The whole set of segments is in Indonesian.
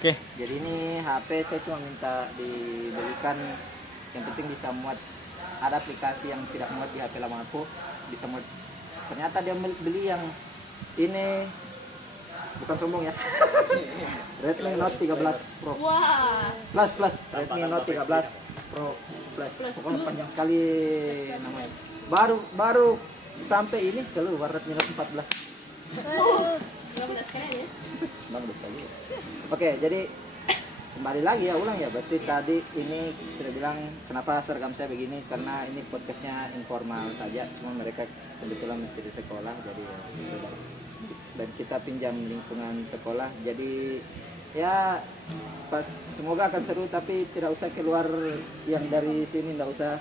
Oke. Jadi ini HP saya cuma minta dibelikan, yang penting bisa muat. Ada aplikasi yang tidak muat di HP lama aku, bisa muat. Ternyata dia beli yang ini, bukan sombong ya. Redmi Note 13 Pro. Wah. Plus. Redmi Note 13 Pro Plus. Pokoknya panjang sekali namanya. Baru sampai ini keluar Redmi Note 14. Belum ada sekalian ya. Bagus sekali. Oke, jadi kembali lagi ya, ulang ya. Berarti tadi ini sudah bilang kenapa seragam saya begini, karena ini podcastnya informal saja. Cuma mereka kebetulan masih di sekolah, jadi ya, sudah. Dan kita pinjam lingkungan sekolah, jadi ya pas semoga akan seru, tapi tidak usah keluar yang dari sini, tidak usah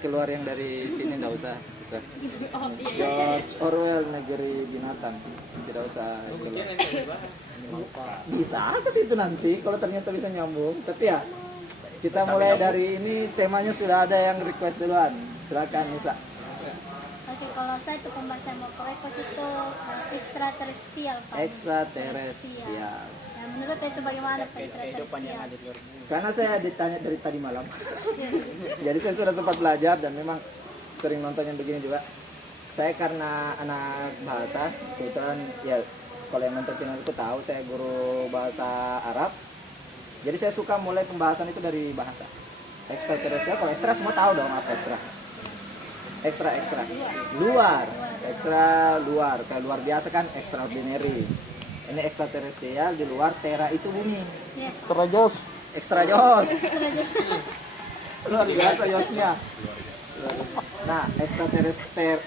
keluar yang dari sini, tidak usah. Oh iya. George Orwell, Negeri Binatang, tidak usah keluar. Bisa ke situ nanti kalau ternyata bisa nyambung, tapi ya kita mulai dari ini, temanya sudah ada yang request duluan. Silakan Nisa. Oke, kalau saya itu pembahasan mau Ekos itu ekstraterestrial, Pak. Ekstraterestrial. Ya, menurut itu bagaimana Pak ekstraterestrial? Karena saya ditanya dari tadi malam. Jadi saya sudah sempat belajar dan memang sering nonton yang begini juga. Saya karena anak bahasa, kebetulan ya kalau yang nonton channel itu tahu saya guru bahasa Arab. Jadi saya suka mulai pembahasan itu dari bahasa. Ekstraterestrial, kalau ekstra semua tahu dong apa ekstra. Ekstra luar, ekstra luar. Kalau luar biasa kan extraordinary. Ini ekstraterestrial, di luar, Terra itu bumi. Ya. Ekstra jos. Luar biasa josnya. Nah, ekstraterestrial,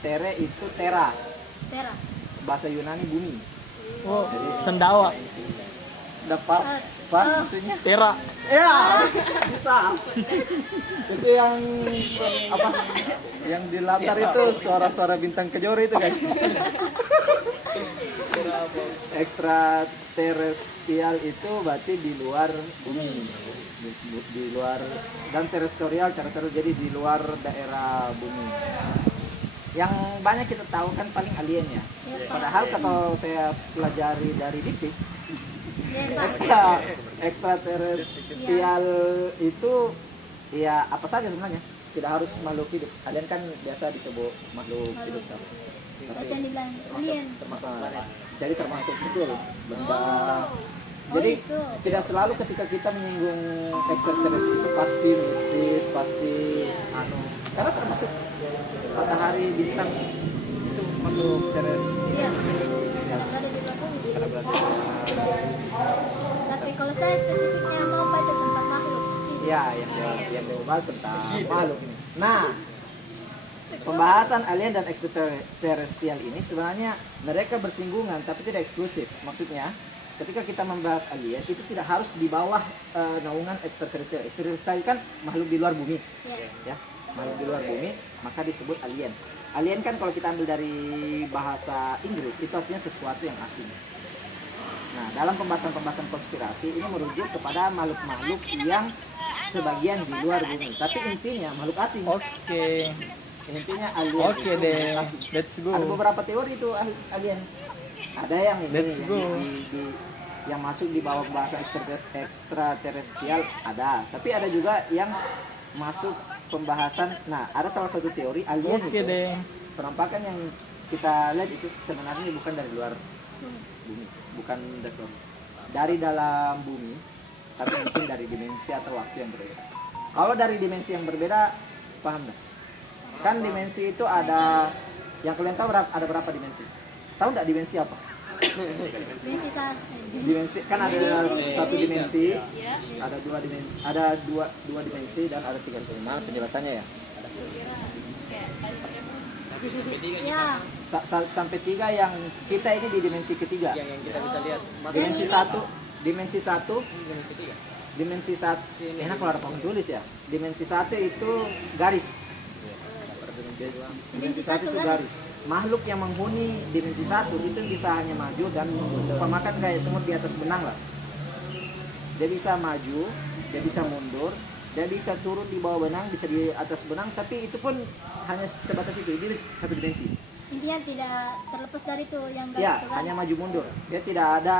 tere itu Terra. Tera. Bahasa Yunani bumi. Oh, sendawa. Dapat maksudnya Tera. ya bisa. Itu yang apa, yang di latar itu suara-suara bintang kejora itu guys. Ekstraterestrial itu berarti di luar bumi, di luar, dan terestrial jadi di luar daerah bumi. Yang banyak kita tahu kan paling alien ya. Padahal kalau saya pelajari dari dikti, ekstraterestrial itu ya apa saja sebenarnya, tidak harus makhluk hidup. Alien kan biasa disebut makhluk hidup, tapi Yang dibilang alien. termasuk, jadi termasuk betul benda. Jadi itu. tidak selalu ketika kita menyinggung ekstraterestrial itu pasti mistis, pasti karena termasuk matahari, bintang itu masuk terestrial. Iya. Ada di luar bumi. Karena berarti Tapi kalau saya spesifiknya mau apa itu tempat makhluk. ya yang bahas tentang makhluk ini. Nah, pembahasan alien dan ekstraterestrial ini sebenarnya mereka bersinggungan tapi tidak eksklusif. Maksudnya, ketika kita membahas alien itu tidak harus di bawah naungan ekstraterestrial. Ekstraterestrial kan makhluk di luar bumi, Iya. ya, makhluk di luar bumi, maka disebut alien. Alien kan kalau kita ambil dari bahasa Inggris itu artinya sesuatu yang asing. Nah, dalam pembahasan konspirasi ini merujuk kepada makhluk-makhluk yang sebagian di luar bumi, tapi intinya makhluk asing. Oke. Intinya alien. Oke itu deh. makhluk asing. Let's go. Ada beberapa teori itu alien. Ada yang ini Let's go. yang masuk di bawah bahasa ekstraterestrial ada, tapi ada juga yang masuk pembahasan. Nah, ada salah satu teori alien Oke itu deh. penampakan yang kita lihat itu sebenarnya bukan dari luar bumi, bukan dari dalam bumi, tapi mungkin dari dimensi atau waktu yang berbeda. Kalau dari dimensi yang berbeda, paham nggak? Kan dimensi itu ada, yang kalian tahu ada berapa dimensi? Tahu nggak dimensi apa? Dimensi satu. Dimensi kan ada satu dimensi, Ya. ada dua dimensi, ada dua dimensi dan ada tiga dimensi. Mana penjelasannya ya? Ya. Sampai tiga, yang kita ini di dimensi ketiga. yang kita bisa lihat Dimensi satu, dimensi satu. Enak kalau ada papan tulis ya. Dimensi satu itu garis. Dimensi satu itu garis. Makhluk yang menghuni dimensi satu itu bisa hanya maju dan mundur. Umpamakan kayak semut di atas benang lah. Dia bisa maju, dia bisa mundur, dia bisa turun di bawah benang, bisa di atas benang, tapi itu pun hanya sebatas itu. Ini satu dimensi. Intinya tidak terlepas dari itu yang garis Ya, itu garis. hanya maju mundur. Dia tidak ada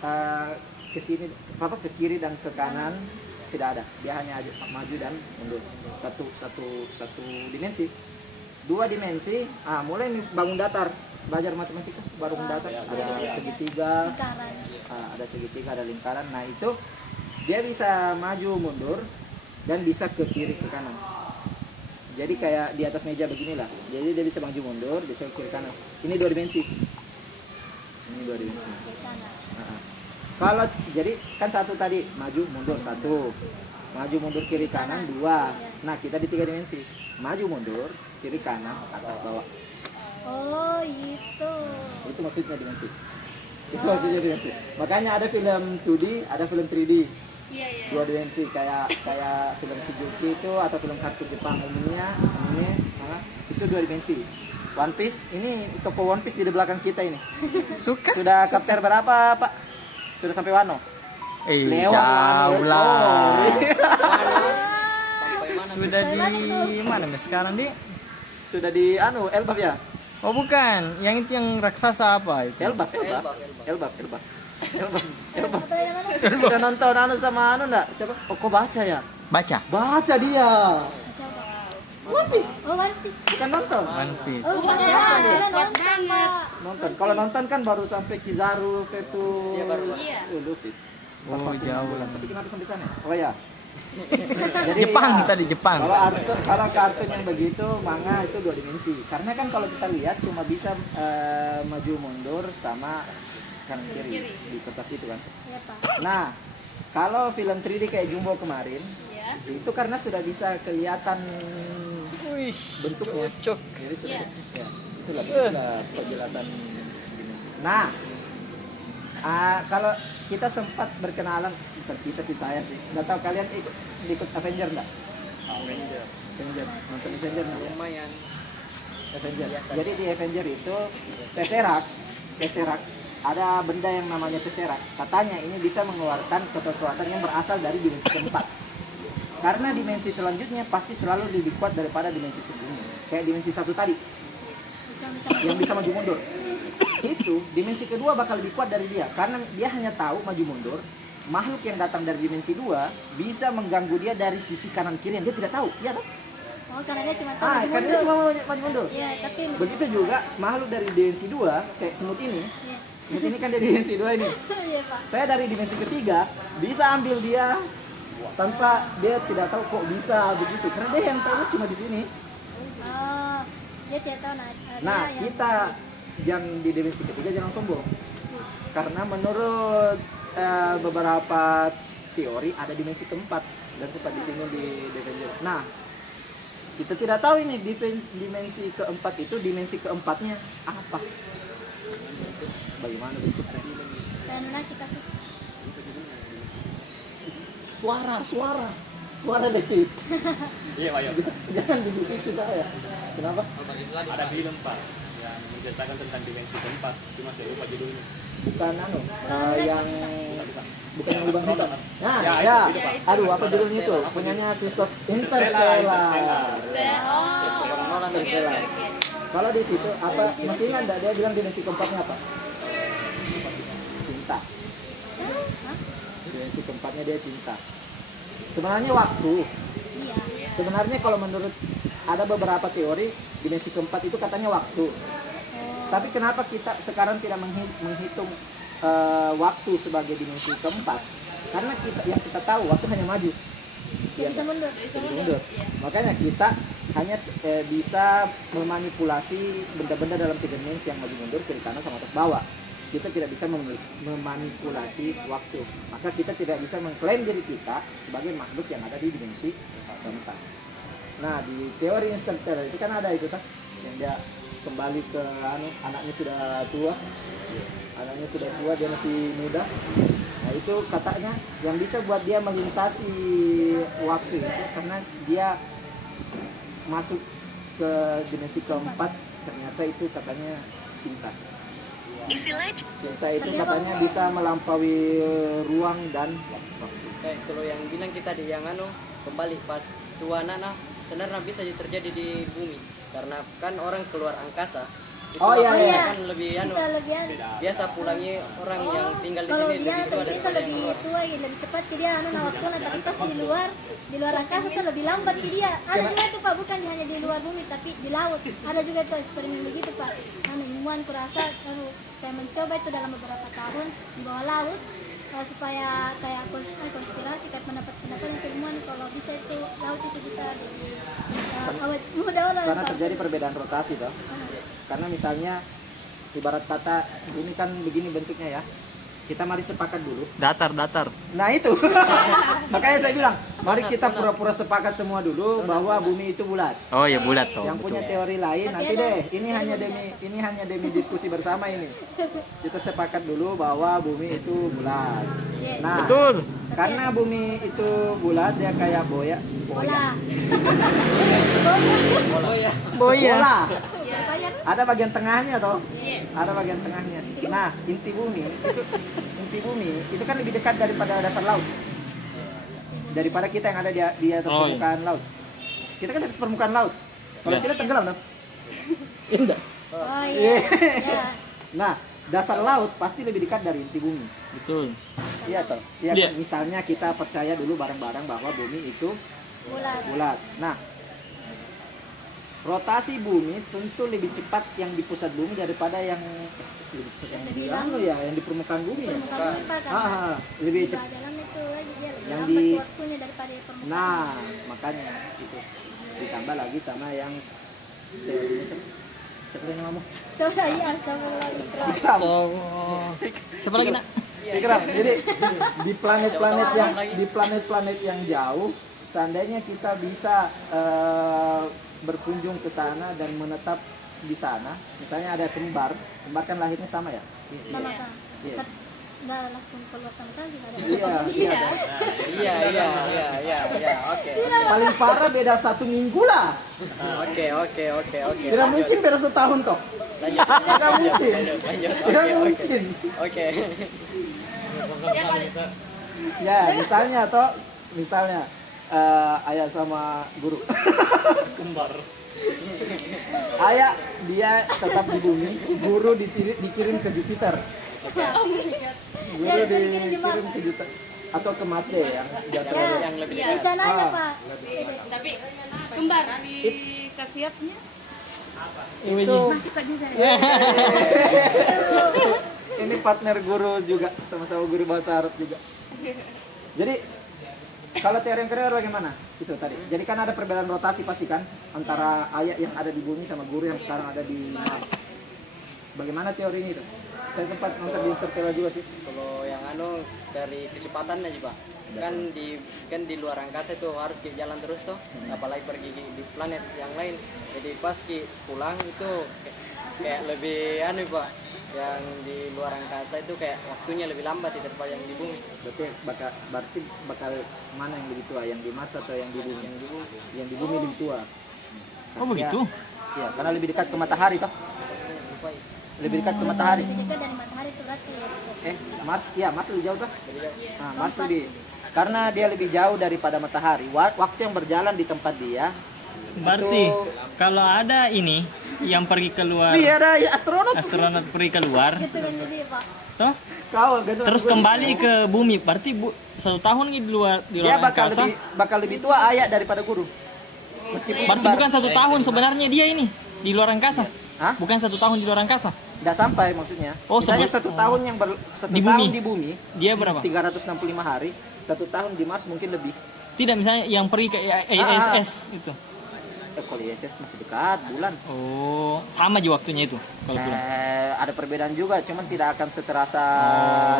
ke sini apa ke kiri dan ke kanan tidak ada. Dia hanya maju dan mundur. Satu dimensi. Dua dimensi, mulai nih bangun datar. Belajar matematika bangun datar ada segitiga, Lingkaran. ada segitiga, ada lingkaran. Nah, itu dia bisa maju mundur dan bisa ke kiri ke kanan. Jadi kayak di atas meja beginilah. Jadi dia bisa maju mundur, bisa ke kiri kanan. Ini dua dimensi. Ini dua dimensi. Kiri kanan. Kalau jadi kan satu tadi maju mundur satu, maju mundur kiri kanan dua. Nah, kita di tiga dimensi, maju mundur kiri kanan atas bawah. Oh, itu. Itu maksudnya dimensi. Itu maksudnya dimensi. Makanya ada film 2D, ada film 3D. Iya, iya. Dua dimensi kayak film Suzuki itu atau film kartun Jepang umumnya anime, itu dua dimensi. One Piece ini toko One Piece di belakang kita ini. Suka? Sudah chapter berapa, Pak? Sudah sampai Wano? Jauh Wano. lah. Sampai mana? Sudah di mana Mas sekarang di? Sudah di Elbaf ya? Oh bukan, yang itu yang raksasa apa itu? Elbaf. Elbaf. Atau yang mana? Sudah nonton sama enggak? Siapa? Oh, kok baca ya? Baca. Baca dia. Coba. One Piece. Oh, One Piece. Bukan nonton. One Piece. Oh, baca. Karena Kuat nonton, banget. Pak. Nonton. Kalau nonton kan baru sampai Kizaru versus Iya, baru. Iya. Luffy. Oh, jauh lah. Tapi kenapa sampai sana? Oh ya. Jepang ya, tadi Jepang. kalau kartun yang begitu manga itu dua dimensi. Karena kan kalau kita lihat cuma bisa maju mundur sama kanan kiri di kertas itu kan. Iya, Pak. Nah, kalau film 3D kayak Jumbo kemarin Ya. itu karena sudah bisa kelihatan Wih, bentuknya. cocok. Jadi sudah, Iya. ya, itulah penjelasan dimensi. Nah, kalau kita sempat berkenalan, bukan kita sih saya sih. Nggak tahu kalian ikut Avenger nggak? Avenger. Nonton Avenger nggak? Lumayan. Avenger. Biasa. Jadi di Avenger itu Tesseract, ada benda yang namanya Tesseract. Katanya ini bisa mengeluarkan kekuatan yang berasal dari dimensi keempat. Karena dimensi selanjutnya pasti selalu lebih kuat daripada dimensi sebelumnya. Kayak dimensi satu tadi yang bisa maju mundur. Itu dimensi kedua bakal lebih kuat dari dia karena dia hanya tahu maju mundur. Makhluk yang datang dari dimensi 2 bisa mengganggu dia dari sisi kanan kiri yang dia tidak tahu. Iya kan? Oh, karena dia cuma tahu maju Karena dia mundur. cuma maju mundur. Iya, tapi Begitu juga makhluk dari dimensi 2 kayak semut ini. Iya. Semut ini kan dari dimensi 2 ini. Iya, Pak. Saya dari dimensi ketiga bisa ambil dia tanpa dia tidak tahu kok bisa begitu. Karena dia yang tahu cuma di sini. Oh, dia tidak tahu ada Nah, yang kita yang di dimensi ketiga jangan sombong. Karena menurut beberapa teori ada dimensi keempat dan sempat di sini di Avenger. Nah, kita tidak tahu ini dimensi keempat itu dimensi keempatnya apa? Bagaimana bentuknya? dan mana kita sih. Suara David. Iya, Pak. Jangan dibisiki saya. Kenapa? Ada film, Pak, yang menceritakan tentang dimensi keempat. Cuma saya lupa judulnya. Bukan yang bukan yang lubang hitam. Nah, Ya, ya. itu, Pak. Aduh, apa judulnya itu? Punyanya Christoph Interstellar. Oh. Oke, oke, oke. Kalau di situ apa masih ingat enggak dia bilang dimensi keempatnya apa? Cinta. Dimensi keempatnya dia cinta. Sebenarnya waktu. Iya. Sebenarnya kalau menurut ada beberapa teori dimensi keempat itu katanya waktu. Tapi kenapa kita sekarang tidak menghitung waktu sebagai dimensi keempat? Karena kita tahu waktu hanya maju. Dia bisa mundur. Bisa mundur. Makanya kita hanya bisa memanipulasi benda-benda dalam tiga dimensi yang maju mundur kiri kanan sama atas bawah. Kita tidak bisa memanipulasi waktu. Maka kita tidak bisa mengklaim diri kita sebagai makhluk yang ada di dimensi keempat. Nah, di teori Interstellar itu kan ada itu kan yang dia kembali ke anaknya sudah tua. Anaknya sudah tua, dia masih muda. Nah, itu katanya yang bisa buat dia melintasi waktu itu karena dia masuk ke dimensi keempat, ternyata itu katanya cinta. Cinta itu katanya bisa melampaui ruang dan waktu. Kayak kalau yang bilang kita di yang kembali pas tua nana sebenarnya bisa terjadi di bumi karena kan orang keluar angkasa Oh, iya, Itu iya. kan lebih anu. Bisa lebih Biasa pulangi orang yang tinggal di kalau sini dia lebih tua dari situ daripada yang lebih keluar. tua ya lebih cepat ke dia anu nah waktu tapi pas di luar angkasa tuh lebih lambat ke dia. Ada juga tuh Pak, bukan hanya di luar bumi tapi di laut. Ada juga tuh eksperimen begitu Pak. Anu ilmuwan kurasa kayak mencoba itu dalam beberapa tahun di bawah laut supaya kayak konspirasi kayak pendapat yang ilmuwan kalau bisa itu laut itu bisa awet muda orang. Karena terjadi perbedaan rotasi toh. Karena misalnya ibarat kata ini kan begini bentuknya ya. Kita mari sepakat dulu. Datar. Nah itu. Makanya saya bilang, mari kita pura-pura sepakat semua dulu bahwa bumi itu bulat. Oh ya bulat toh. Yang punya teori lain nanti deh. Ini hanya demi diskusi bersama ini. Kita sepakat dulu bahwa bumi itu bulat. Nah, Betul. karena bumi itu bulat dia kayak bola. Bola. Oh ya. Bola. Banyak. Ada bagian tengahnya toh? Iya. Ada bagian tengahnya. Nah, inti bumi itu kan lebih dekat daripada dasar laut. Daripada kita yang ada di atas Oh, iya. permukaan laut. Kita kan di atas permukaan laut. Kalau Iya. kita tenggelam dong. Indah. Oh iya. Ya. Nah, dasar laut pasti lebih dekat dari inti bumi. Betul. Iya toh. Iya Iya. kan? Misalnya kita percaya dulu bareng-bareng bahwa bumi itu Bulat. bulat. Nah, rotasi bumi tentu lebih cepat yang di pusat bumi daripada yang Lebih yang di permukaan bumi ya. Permukaan bumi Pak, kan? Lebih Di cepat. dalam itu aja dia lebih Yang lambat di- waktunya daripada permukaan. Nah, makanya itu ditambah lagi sama yang teorinya siapa yang ngomong? Soalnya astagfirullahaladzim. Ikram. Siapa lagi nak? Ikram. Jadi di planet-planet yang jauh, seandainya kita bisa berkunjung ke sana dan menetap di sana, misalnya ada kembar kan lahirnya sama ya? Sama-sama. Iya. Nggak langsung keluar sama-sama juga ada. Iya. Iya. Oke. Paling parah beda 1 minggu lah. Oke. Tidak mungkin beda setahun toh. Lanjut. Tidak mungkin. Lanjut. Tidak Oke. mungkin. Oke. Ya, misalnya ayah sama guru. Kembar. Ayah dia tetap di bumi, guru dikirim ke Jupiter. Guru Ya, dikirim di Mars. dikirim ke Jupiter atau ke Mars deh yang jatuh. Ya, Yang lebih dekat. rencananya Ah. Pak. Tapi kembar. Itu ini partner guru juga, sama-sama guru bahasa Arab juga. Jadi kalau teori yang kedua bagaimana? Itu tadi. Jadi kan ada perbedaan rotasi pasti kan antara ayat yang ada di bumi sama guru yang sekarang ada di Mars. Bagaimana teorinya itu? Saya sempat nonton di Interstellar juga sih. Kalau yang dari kecepatan aja Pak. Kan di luar angkasa itu harus jalan terus tuh, apalagi pergi di planet yang lain. Jadi pas pulang itu kayak lebih Pak. Yang di luar angkasa itu kayak waktunya lebih lambat daripada yang di bumi. Berarti bakal mana yang lebih tua? Yang di Mars atau yang di bumi? Yang di bumi lebih tua. Oh begitu. Iya, karena lebih dekat ke matahari toh. Lebih dekat ke matahari. Lebih dekat dari matahari itu berarti. Mars lebih jauh toh. Nah, Mars lebih karena dia lebih jauh daripada matahari. Waktu yang berjalan di tempat dia. Berarti kalau ada ini yang pergi keluar, Iya, ada astronot. astronot pergi keluar, Gitu kan jadi Pak. toh Kau gitu. terus kembali ke bumi, berarti 1 tahun di luar Dia angkasa. bakal lebih tua ayah daripada guru. Meskipun Berarti bukan 1 tahun sebenarnya dia ini di luar angkasa. Hah? Bukan 1 tahun di luar angkasa. Nggak sampai maksudnya. Oh, Misalnya sebelum- 1 tahun yang Di bumi. tahun di bumi Dia berapa? 365 hari, 1 tahun di Mars mungkin lebih. Tidak, misalnya yang pergi ke ISS itu. Kalau ISS masih dekat bulan. Oh, sama aja waktunya itu kalau pulang. Ada perbedaan juga, cuman tidak akan seterasa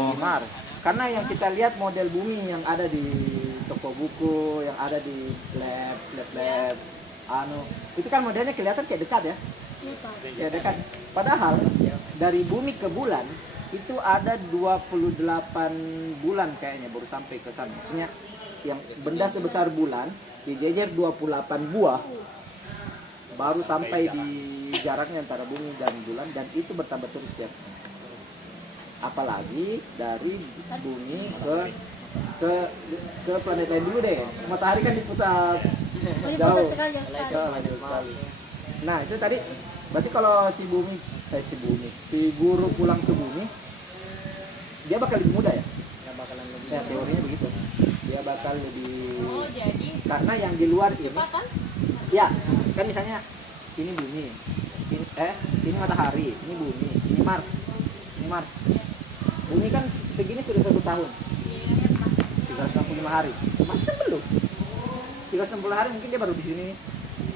Oh. di Mars. Karena yang kita lihat model bumi yang ada di toko buku, yang ada di lab, itu kan modelnya kelihatan kayak dekat ya, Iya Pak. kayak dekat. Padahal dari bumi ke bulan itu ada 28 bulan kayaknya baru sampai ke sana. Maksudnya yang benda sebesar bulan dijejer 28 buah baru sampai di jaraknya antara bumi dan bulan, dan itu bertambah terus tiap tahun. Apalagi dari bumi ke planet lain dulu deh. Matahari kan di pusat Oh, di jauh. pusat sekali jauh sekali. Jauh sekali. Nah itu tadi Berarti kalau si guru pulang ke bumi, dia bakal lebih muda ya? Yang bakalan lebih Ya, teorinya begitu. Dia bakal lebih, Oh, jadi karena yang di luar ini, cepatan? ya kan misalnya ini bumi, ini matahari, ini bumi, ini Mars, ini Mars. Bumi kan segini sudah 1 tahun, 365 hari. Mars kan belum. 360 hari mungkin dia baru di sini.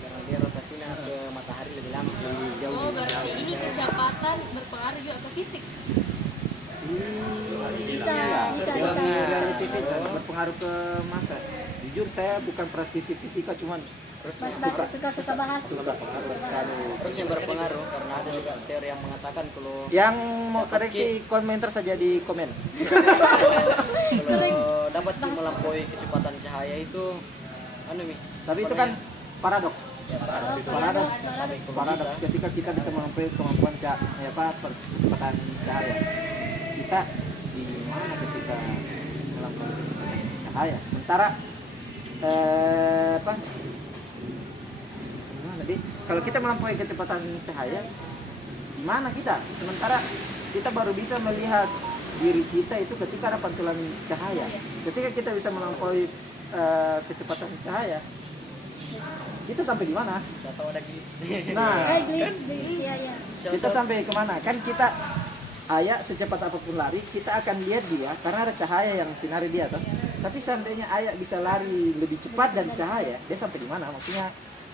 karena dia rotasinya ke matahari lebih lama. Lebih jauh. Oh, berarti ini kecepatan berpengaruh juga ke fisik. Bisa. Relatif berpengaruh ke masa. Jujur saya bukan praktisi fisika, cuman Terus Suka bahas. suka berpengaruh sekali. terus yang berpengaruh karena ada juga teori yang mengatakan kalau Yang mau koreksi komentar saja di komen. kalau dapat melampaui kecepatan cahaya itu anu Mi. Tapi itu kan paradoks. Ya, paradoks. Paradoks. Tapi kalau Paradoks bisa, ketika kita bisa melampaui kemampuan kecepatan cahaya. Kita di mana ketika melampaui kecepatan cahaya? Sementara gimana, Di? Kalau kita melampaui kecepatan cahaya, di mana kita? Sementara kita baru bisa melihat diri kita itu ketika ada pantulan cahaya. Ketika kita bisa melampaui kecepatan cahaya, kita sampai di mana? saya tahu ada glitch. Nah, Glitch, iya. kita sampai kemana? Kan kita secepat apapun lari, kita akan lihat dia karena ada cahaya yang sinari dia toh. Tapi seandainya bisa lari lebih cepat dari cahaya, dia sampai di mana? Maksudnya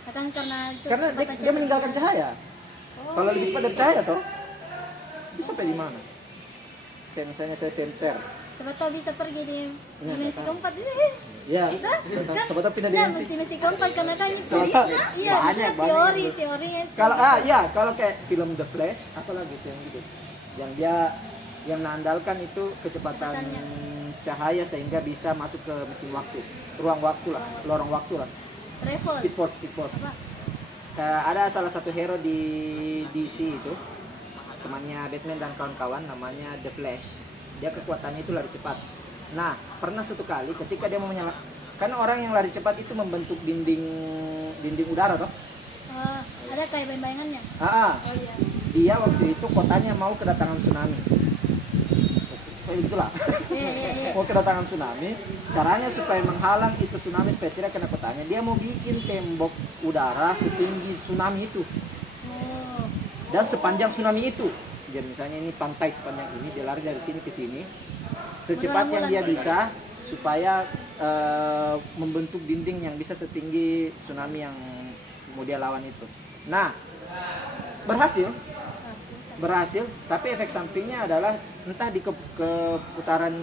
Kan karena itu karena dia meninggalkan cahaya. Kalau lebih cepat dari cahaya toh, dia sampai di mana? Kayak misalnya saya senter. Siapa tahu bisa pergi di dimensi nggak tahu. keempat ini. Ya, siapa tahu pindah Ya, dimensi. dimensi keempat karena kan itu Soalnya iya, banyak, itu teorinya itu. Kalau kayak film The Flash, apa lagi tuh yang gitu. Yang dia yang mengandalkan itu kecepatan cahaya sehingga bisa masuk ke mesin waktu, lorong waktu lah. Travel. Speed Force. Apa? Ada salah satu hero di DC itu, temannya Batman dan kawan-kawan, namanya The Flash. Dia kekuatannya itu lari cepat. Nah, pernah satu kali ketika dia mau kan orang yang lari cepat itu membentuk dinding udara toh. Ada kayak bayangannya. Ah, Oh iya. dia waktu itu kotanya mau kedatangan tsunami. Kayak gitulah. Iya. Mau kedatangan tsunami, caranya supaya menghalang itu tsunami supaya tidak kena kotanya, dia mau bikin tembok udara setinggi tsunami itu Oh. dan sepanjang tsunami itu. Jadi misalnya ini pantai sepanjang ini, dia lari dari sini ke sini secepat yang dia bisa supaya membentuk dinding yang bisa setinggi tsunami yang mau dia lawan itu. Nah, berhasil, tapi efek sampingnya adalah entah di keputaran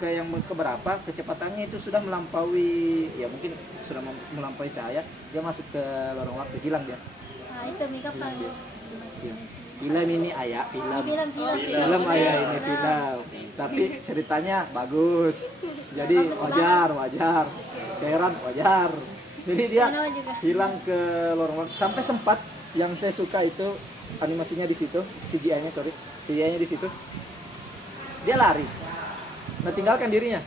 yang keberapa kecepatannya itu sudah melampaui, ya mungkin sudah melampaui cahaya, dia masuk ke lorong waktu, hilang dia. Nah, itu Mika Pan. Film ini ayah, film ayah ini film, tapi ceritanya bagus, jadi wajar, heran wajar. Jadi dia hilang ke lorong waktu sampai sempat yang saya suka itu animasinya di situ, CGI-nya di situ. Dia lari, nah tinggalkan dirinya.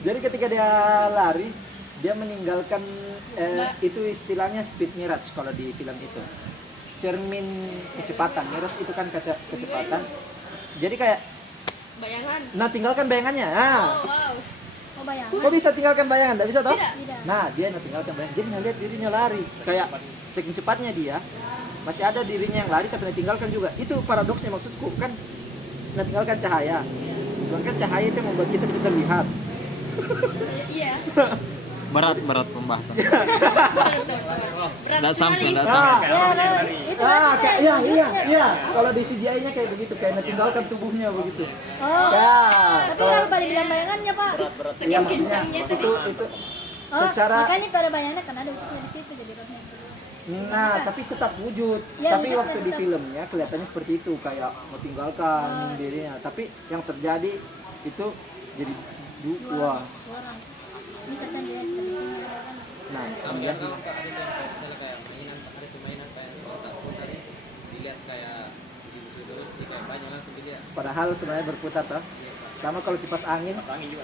Jadi ketika dia lari, dia meninggalkan itu istilahnya speed mirage kalau di film itu. Cermin kecepatan, mirage itu kan kaca kecepatan. Jadi kayak Bayangan. nah tinggalkan bayangannya. Nah, Oh, wow. Oh, bayangan. kok bisa tinggalkan bayangan? Tidak bisa toh? Tidak. Nah, dia tinggalkan bayangan. Jadi ngeliat dirinya lari. Kayak saking cepatnya dia, masih ada dirinya yang lari tapi tinggalkan juga. Itu paradoksnya maksudku kan. Tinggalkan cahaya. Sedangkan cahaya itu yang membuat kita bisa terlihat. Iya. Berat pembahasan. Berat sekali. Nggak Ah, sampai. Itu kayak iya. Kalau di CGI-nya kayak begitu, kayak tinggalkan tubuhnya begitu. Oh. Ya, Tapi kenapa dibilang bayangannya, Pak? ya maksudnya itu Oh, secara makanya kalau ada bayangannya kan ada wujudnya di situ jadi rohnya. nah, tapi tetap wujud. Ya, Tapi wujudnya waktu di tetap. filmnya kelihatannya seperti itu, kayak meninggalkan dirinya. Tapi yang terjadi itu jadi wah. Orang. Misalkan dia seperti sini. Nah, Sama iya. yang Kak, ada yang kayak misalnya kayak mainan kayak otakku tadi dilihat kayak bisi-bisi terus kayak banyak langsung dilihat. Padahal sebenarnya berputar toh. Sama kalau kipas angin, Angin juga.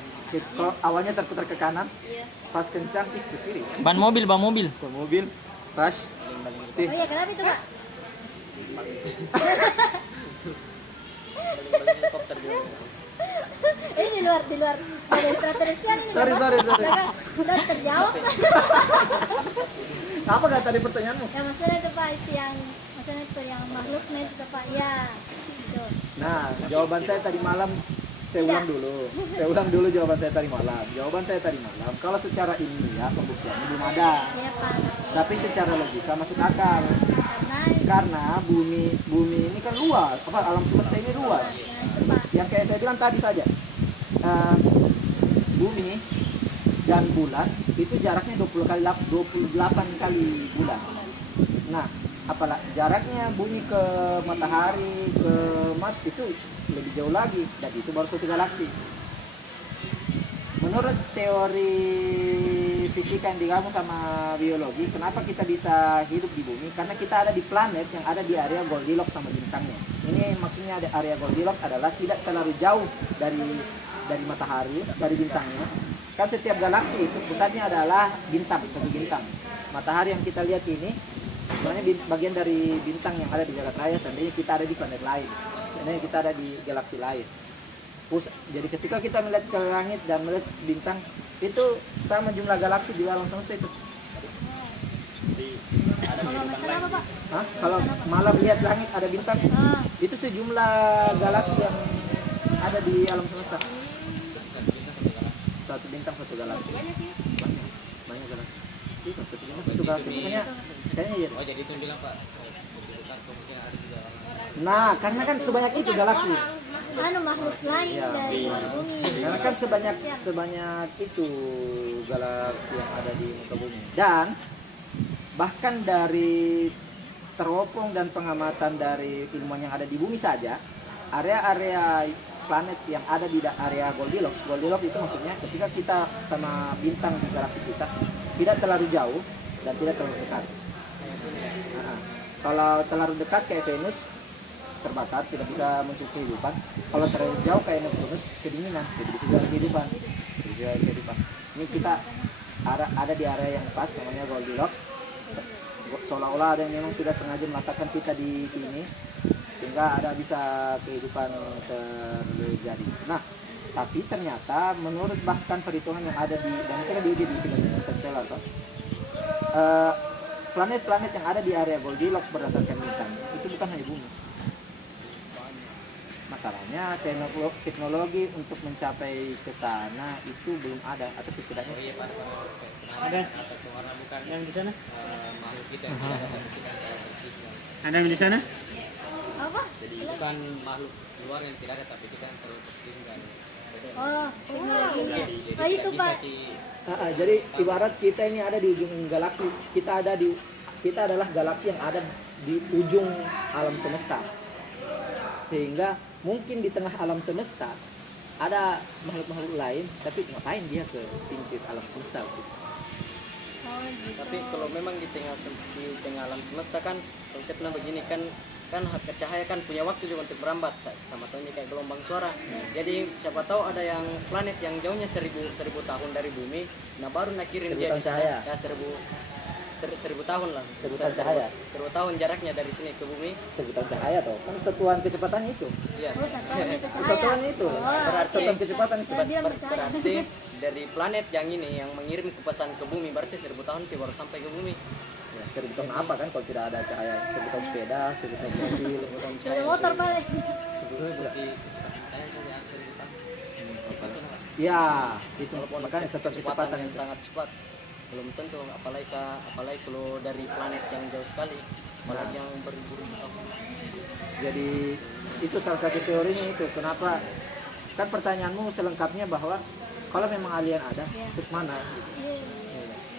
kalau awalnya terputar ke kanan, Iya. pas kencang ke kiri. Ban mobil. Ke mobil, pas baling-baling Oh helikopter. iya, kenapa itu Pak? Baling-baling helikopter juga. Ini di luar dari extraterrestrial ini. Sorry, Pak. sorry. Udah terjawab. Apa kata tadi pertanyaanmu? Ya maksudnya itu Pak, itu yang maksudnya itu yang makhluknya itu Pak. Ya. Gitu. Nah, jawaban saya tadi malam saya ulang dulu. Saya ulang dulu jawaban saya tadi malam. Jawaban saya tadi malam, kalau secara ilmiah pembuktiannya belum ada. Ya Pak. Tapi secara logika masuk akal. Karena Karena bumi ini kan luas, apa alam semesta ini luas. ya itu Pak. Yang kayak saya bilang tadi saja, bumi dan bulan itu jaraknya 28 kali bulan. Nah, apalah jaraknya bumi ke matahari, ke Mars itu lebih jauh lagi, dan itu baru satu galaksi. Menurut teori fisika yang digabung sama biologi, kenapa kita bisa hidup di bumi? Karena kita ada di planet yang ada di area Goldilocks sama bintangnya. Ini maksudnya ada area Goldilocks adalah tidak terlalu jauh dari matahari, dari bintangnya. Kan setiap galaksi itu pusatnya adalah bintang, satu bintang. Matahari yang kita lihat ini sebenarnya bagian dari bintang yang ada di jagat raya. Seandainya kita ada di planet lain, seandainya kita ada di galaksi lain. Jadi ketika kita melihat ke langit dan melihat bintang, itu sama jumlah galaksi di alam semesta itu. Jadi ada Kalau kehidupan masalah apa lain. Pak? Hah? Kalau malam lihat langit ada bintang, Ah, itu sejumlah galaksi yang ada di alam semesta. Satu bintang satu galaksi. Banyak sih. Banyak galaksi. Itu satu bintang satu galaksi. Makanya kayaknya iya. Oh, jadi itu bilang Pak, besar kemungkinan ada juga orang. Nah, karena kan sebanyak itu galaksi. anu makhluk lain Ya, dari iya. luar bumi. Karena kan sebanyak itu galaksi yang ada di muka bumi. Dan bahkan dari teropong dan pengamatan dari ilmuwan yang ada di bumi saja, area-area planet yang ada di area Goldilocks itu maksudnya ketika kita sama bintang di galaksi kita tidak terlalu jauh dan tidak terlalu dekat. Nah, kalau terlalu dekat kayak Venus terbakar, tidak bisa muncul kehidupan. Kalau terlalu jauh kayak Neptunus kedinginan, jadi bisa juga kehidupan. Ini kita ada di area yang pas, namanya Goldilocks. Seolah-olah ada yang memang sudah sengaja meletakkan kita di sini sehingga ada bisa kehidupan terjadi. Nah, tapi ternyata menurut bahkan perhitungan yang ada di dan kita diuji di film Interstellar, planet-planet yang ada di area Goldilocks berdasarkan bintang itu bukan hanya bumi. Masalahnya teknologi untuk mencapai ke sana itu belum ada atau setidaknya Ada Atas warna bukan yang di sana? makhluk kita yang tidak dapat kita Ada yang di sana? Apa? Jadi bukan makhluk luar yang tidak ada, tapi kita yang tertinggal. Oh, teknologinya. Jadi Oh itu tidak Pak. bisa jadi ibarat kita ini ada di ujung galaksi, kita adalah galaksi yang ada di ujung alam semesta. Sehingga mungkin di tengah alam semesta ada makhluk-makhluk lain, tapi ngapain dia ke pinggir alam semesta? Oh gitu. Tapi kalau memang di tengah alam semesta kan konsepnya begini kan cahaya kan punya waktu juga untuk berambat sama tahunnya kayak gelombang suara. Jadi siapa tahu ada yang planet yang jauhnya 1000 tahun dari bumi, nah baru nak kirim 1000 dia tahun di sana. cahaya. Ya 1000 tahun lah. 1000 tahun cahaya. 1000 tahun jaraknya dari sini ke bumi. Sebutan cahaya toh, kan satuan kecepatannya itu. Iya. Oh satuan itu cahaya. Satuan itu, Oh, Berarti- satuan kecepatan itu. Saya bilang percaya. Berarti dari planet yang ini yang mengirim pesan ke bumi berarti 1000 tahun baru sampai ke bumi. Ya, 1000 tahun apa kan kalau tidak ada cahaya? 1000 tahun sepeda, 1000 tahun mobil. 1000 tahun Sudah motor paling. Berarti saya sudah 1000 tahun. Ya, itu Walaupun makanya satuan kecepatan yang itu. sangat cepat belum tentu apalagi kalau dari planet yang jauh sekali apalagi yang beribu-ribu tahun. Jadi itu salah satu teorinya itu. Kenapa? Kan pertanyaanmu selengkapnya bahwa kalau memang alien ada, terus mana? Iya.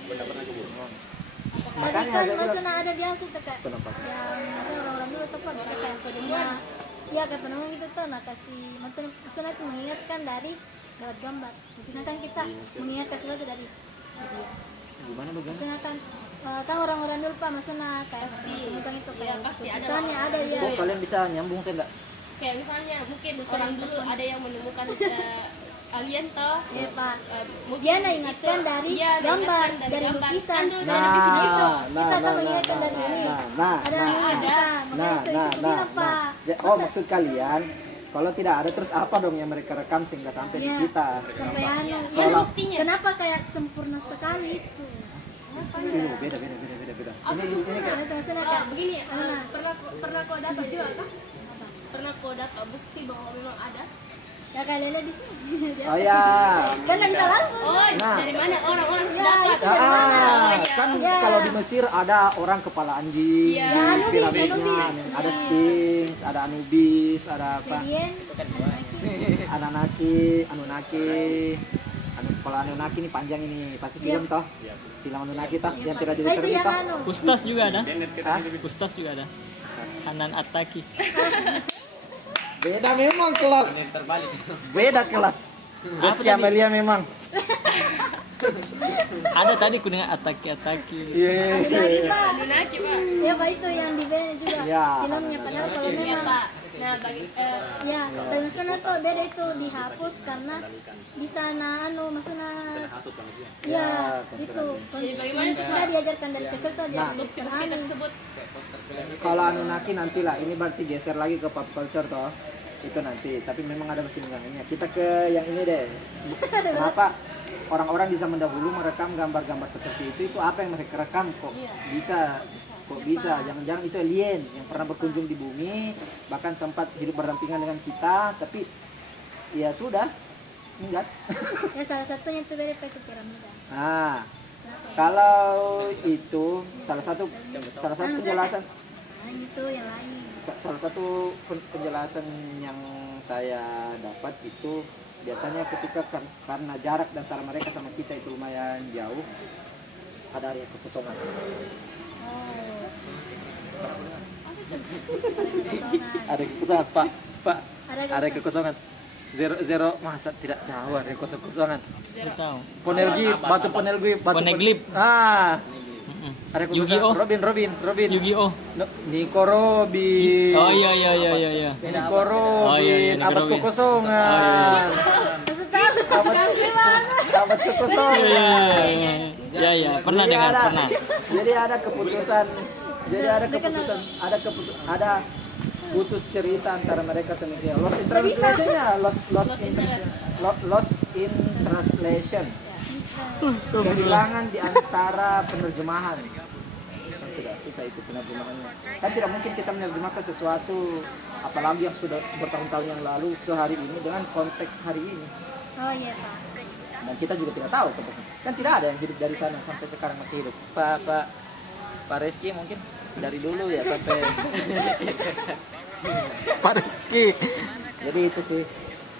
Benda pernah ke bumi. Tadi Makanya kan saya bilang, maksudnya ada di Asia tuh kak. kenapa? Yang maksudnya orang-orang dulu tuh Pak, biasa kayak penemuan. Iya kayak penemuan gitu tuh, nah kasih maksudnya itu mengingatkan dari lewat gambar. Misalkan kita mengingatkan sesuatu dari dia. Gimana bagaimana? Maksudnya kan orang-orang dulu Pak, maksudnya kayak penemukan itu Iya, kayak pasti ada. tulisannya ada ya. Kok kalian bisa nyambung saya enggak? Kayak misalnya mungkin orang dulu ada yang menemukan alien toh. Ya Pak. Mungkin Dia nak ingatkan itu- dari iya, gambar, diingatkan dari gambar. lukisan. Kan dulu Nah, dari film itu. Kita akan mengingatkan dari ini. Ada lukisan. Makanya itu bilang Pak. Oh, maksud kalian kalau tidak ada terus apa dong yang mereka rekam sehingga sampai di Iya, kita? sampai anu. Soalnya- buktinya. Kenapa kayak sempurna sekali itu? Beda. Apa sempurna? Itu maksudnya kan. Begini, Nah. pernah kau dapat juga kah? Pernah kau dapat bukti bahwa memang ada? Ya kayak Lele di sini. Dia- Oh ya. Kan nggak bisa langsung. Oh, Nah. dari mana orang-orang Ya, dapat? itu. iya. Kan Ya. kalau di Mesir ada orang kepala anjing, Iya. Ya, Anubis, piramidnya, Anubis. ada Ya. Sphinx, ada Anubis, ada apa? Kemudian Anunnaki, kepala Anunnaki ini panjang ini, pasti film Iya. toh? Film Anunnaki toh, yang tidak itu diterbit yang toh? anu. Ustaz juga ada. Hah? Ustaz juga ada. Hanan Attaqi. Beda memang kelas. Beda kelas. Rizky Amelia memang. Ada tadi ku dengar Attaqi. Iya. Lagi Pak. Anunnaki, Pak. Ya Pak itu yang di band juga. Ya. Filmnya padahal kalau Iya, memang Pak. Nah, bagi ya, tapi maksudnya tuh beda itu dihapus karena bisa anu maksudnya ya itu Jadi bagaimana tuh, sudah Pak? diajarkan dari kecil tuh dia Nah. bukti-bukti anu. tersebut. Kalau Anunnaki nantilah, ini berarti geser lagi ke pop culture toh. Itu nanti, tapi memang ada persinggungannya. Kita ke yang ini deh. Kenapa orang-orang bisa mendahulu merekam gambar-gambar seperti itu apa yang mereka rekam kok bisa jangan-jangan itu alien yang pernah berkunjung di bumi bahkan sempat hidup berdampingan dengan kita tapi ya sudah enggak. Ya salah satunya itu beda Pak itu piramida. Nah kalau itu salah satu penjelasan Itu yang lain. salah satu penjelasan yang saya dapat itu biasanya ketika karena jarak antara mereka sama kita itu lumayan jauh ada area kekosongan. Oh. Ada kekosongan pak Ada ada kekosongan zero masa tidak tahu ada kekosongan Tidak tahu. Ponelgi Poneglyph. Mm-mm. ada Yu-Gi-Oh. Robin Yu-Gi-Oh. Niko Robin Oh iya. Niko Oh, iya, Robin Niko abad Robin. kekosongan Maksud tahu? abad kekosongan. Ya, pernah dengar, ada, pernah. Jadi ada keputusan, ada putus cerita antara mereka sendiri. Lost in translation-nya, lost in translation. Kehilangan di antara penerjemahan. Kan tidak susah itu penerjemahannya. Kan tidak mungkin kita menerjemahkan sesuatu apalagi yang sudah bertahun-tahun yang lalu ke hari ini dengan konteks hari ini. Oh iya Pak. Dan kita juga tidak tahu konteksnya. Kan tidak ada yang hidup dari sana sampai sekarang masih hidup. Pak Rizky mungkin dari dulu ya sampai Pak Rizky. Jadi itu sih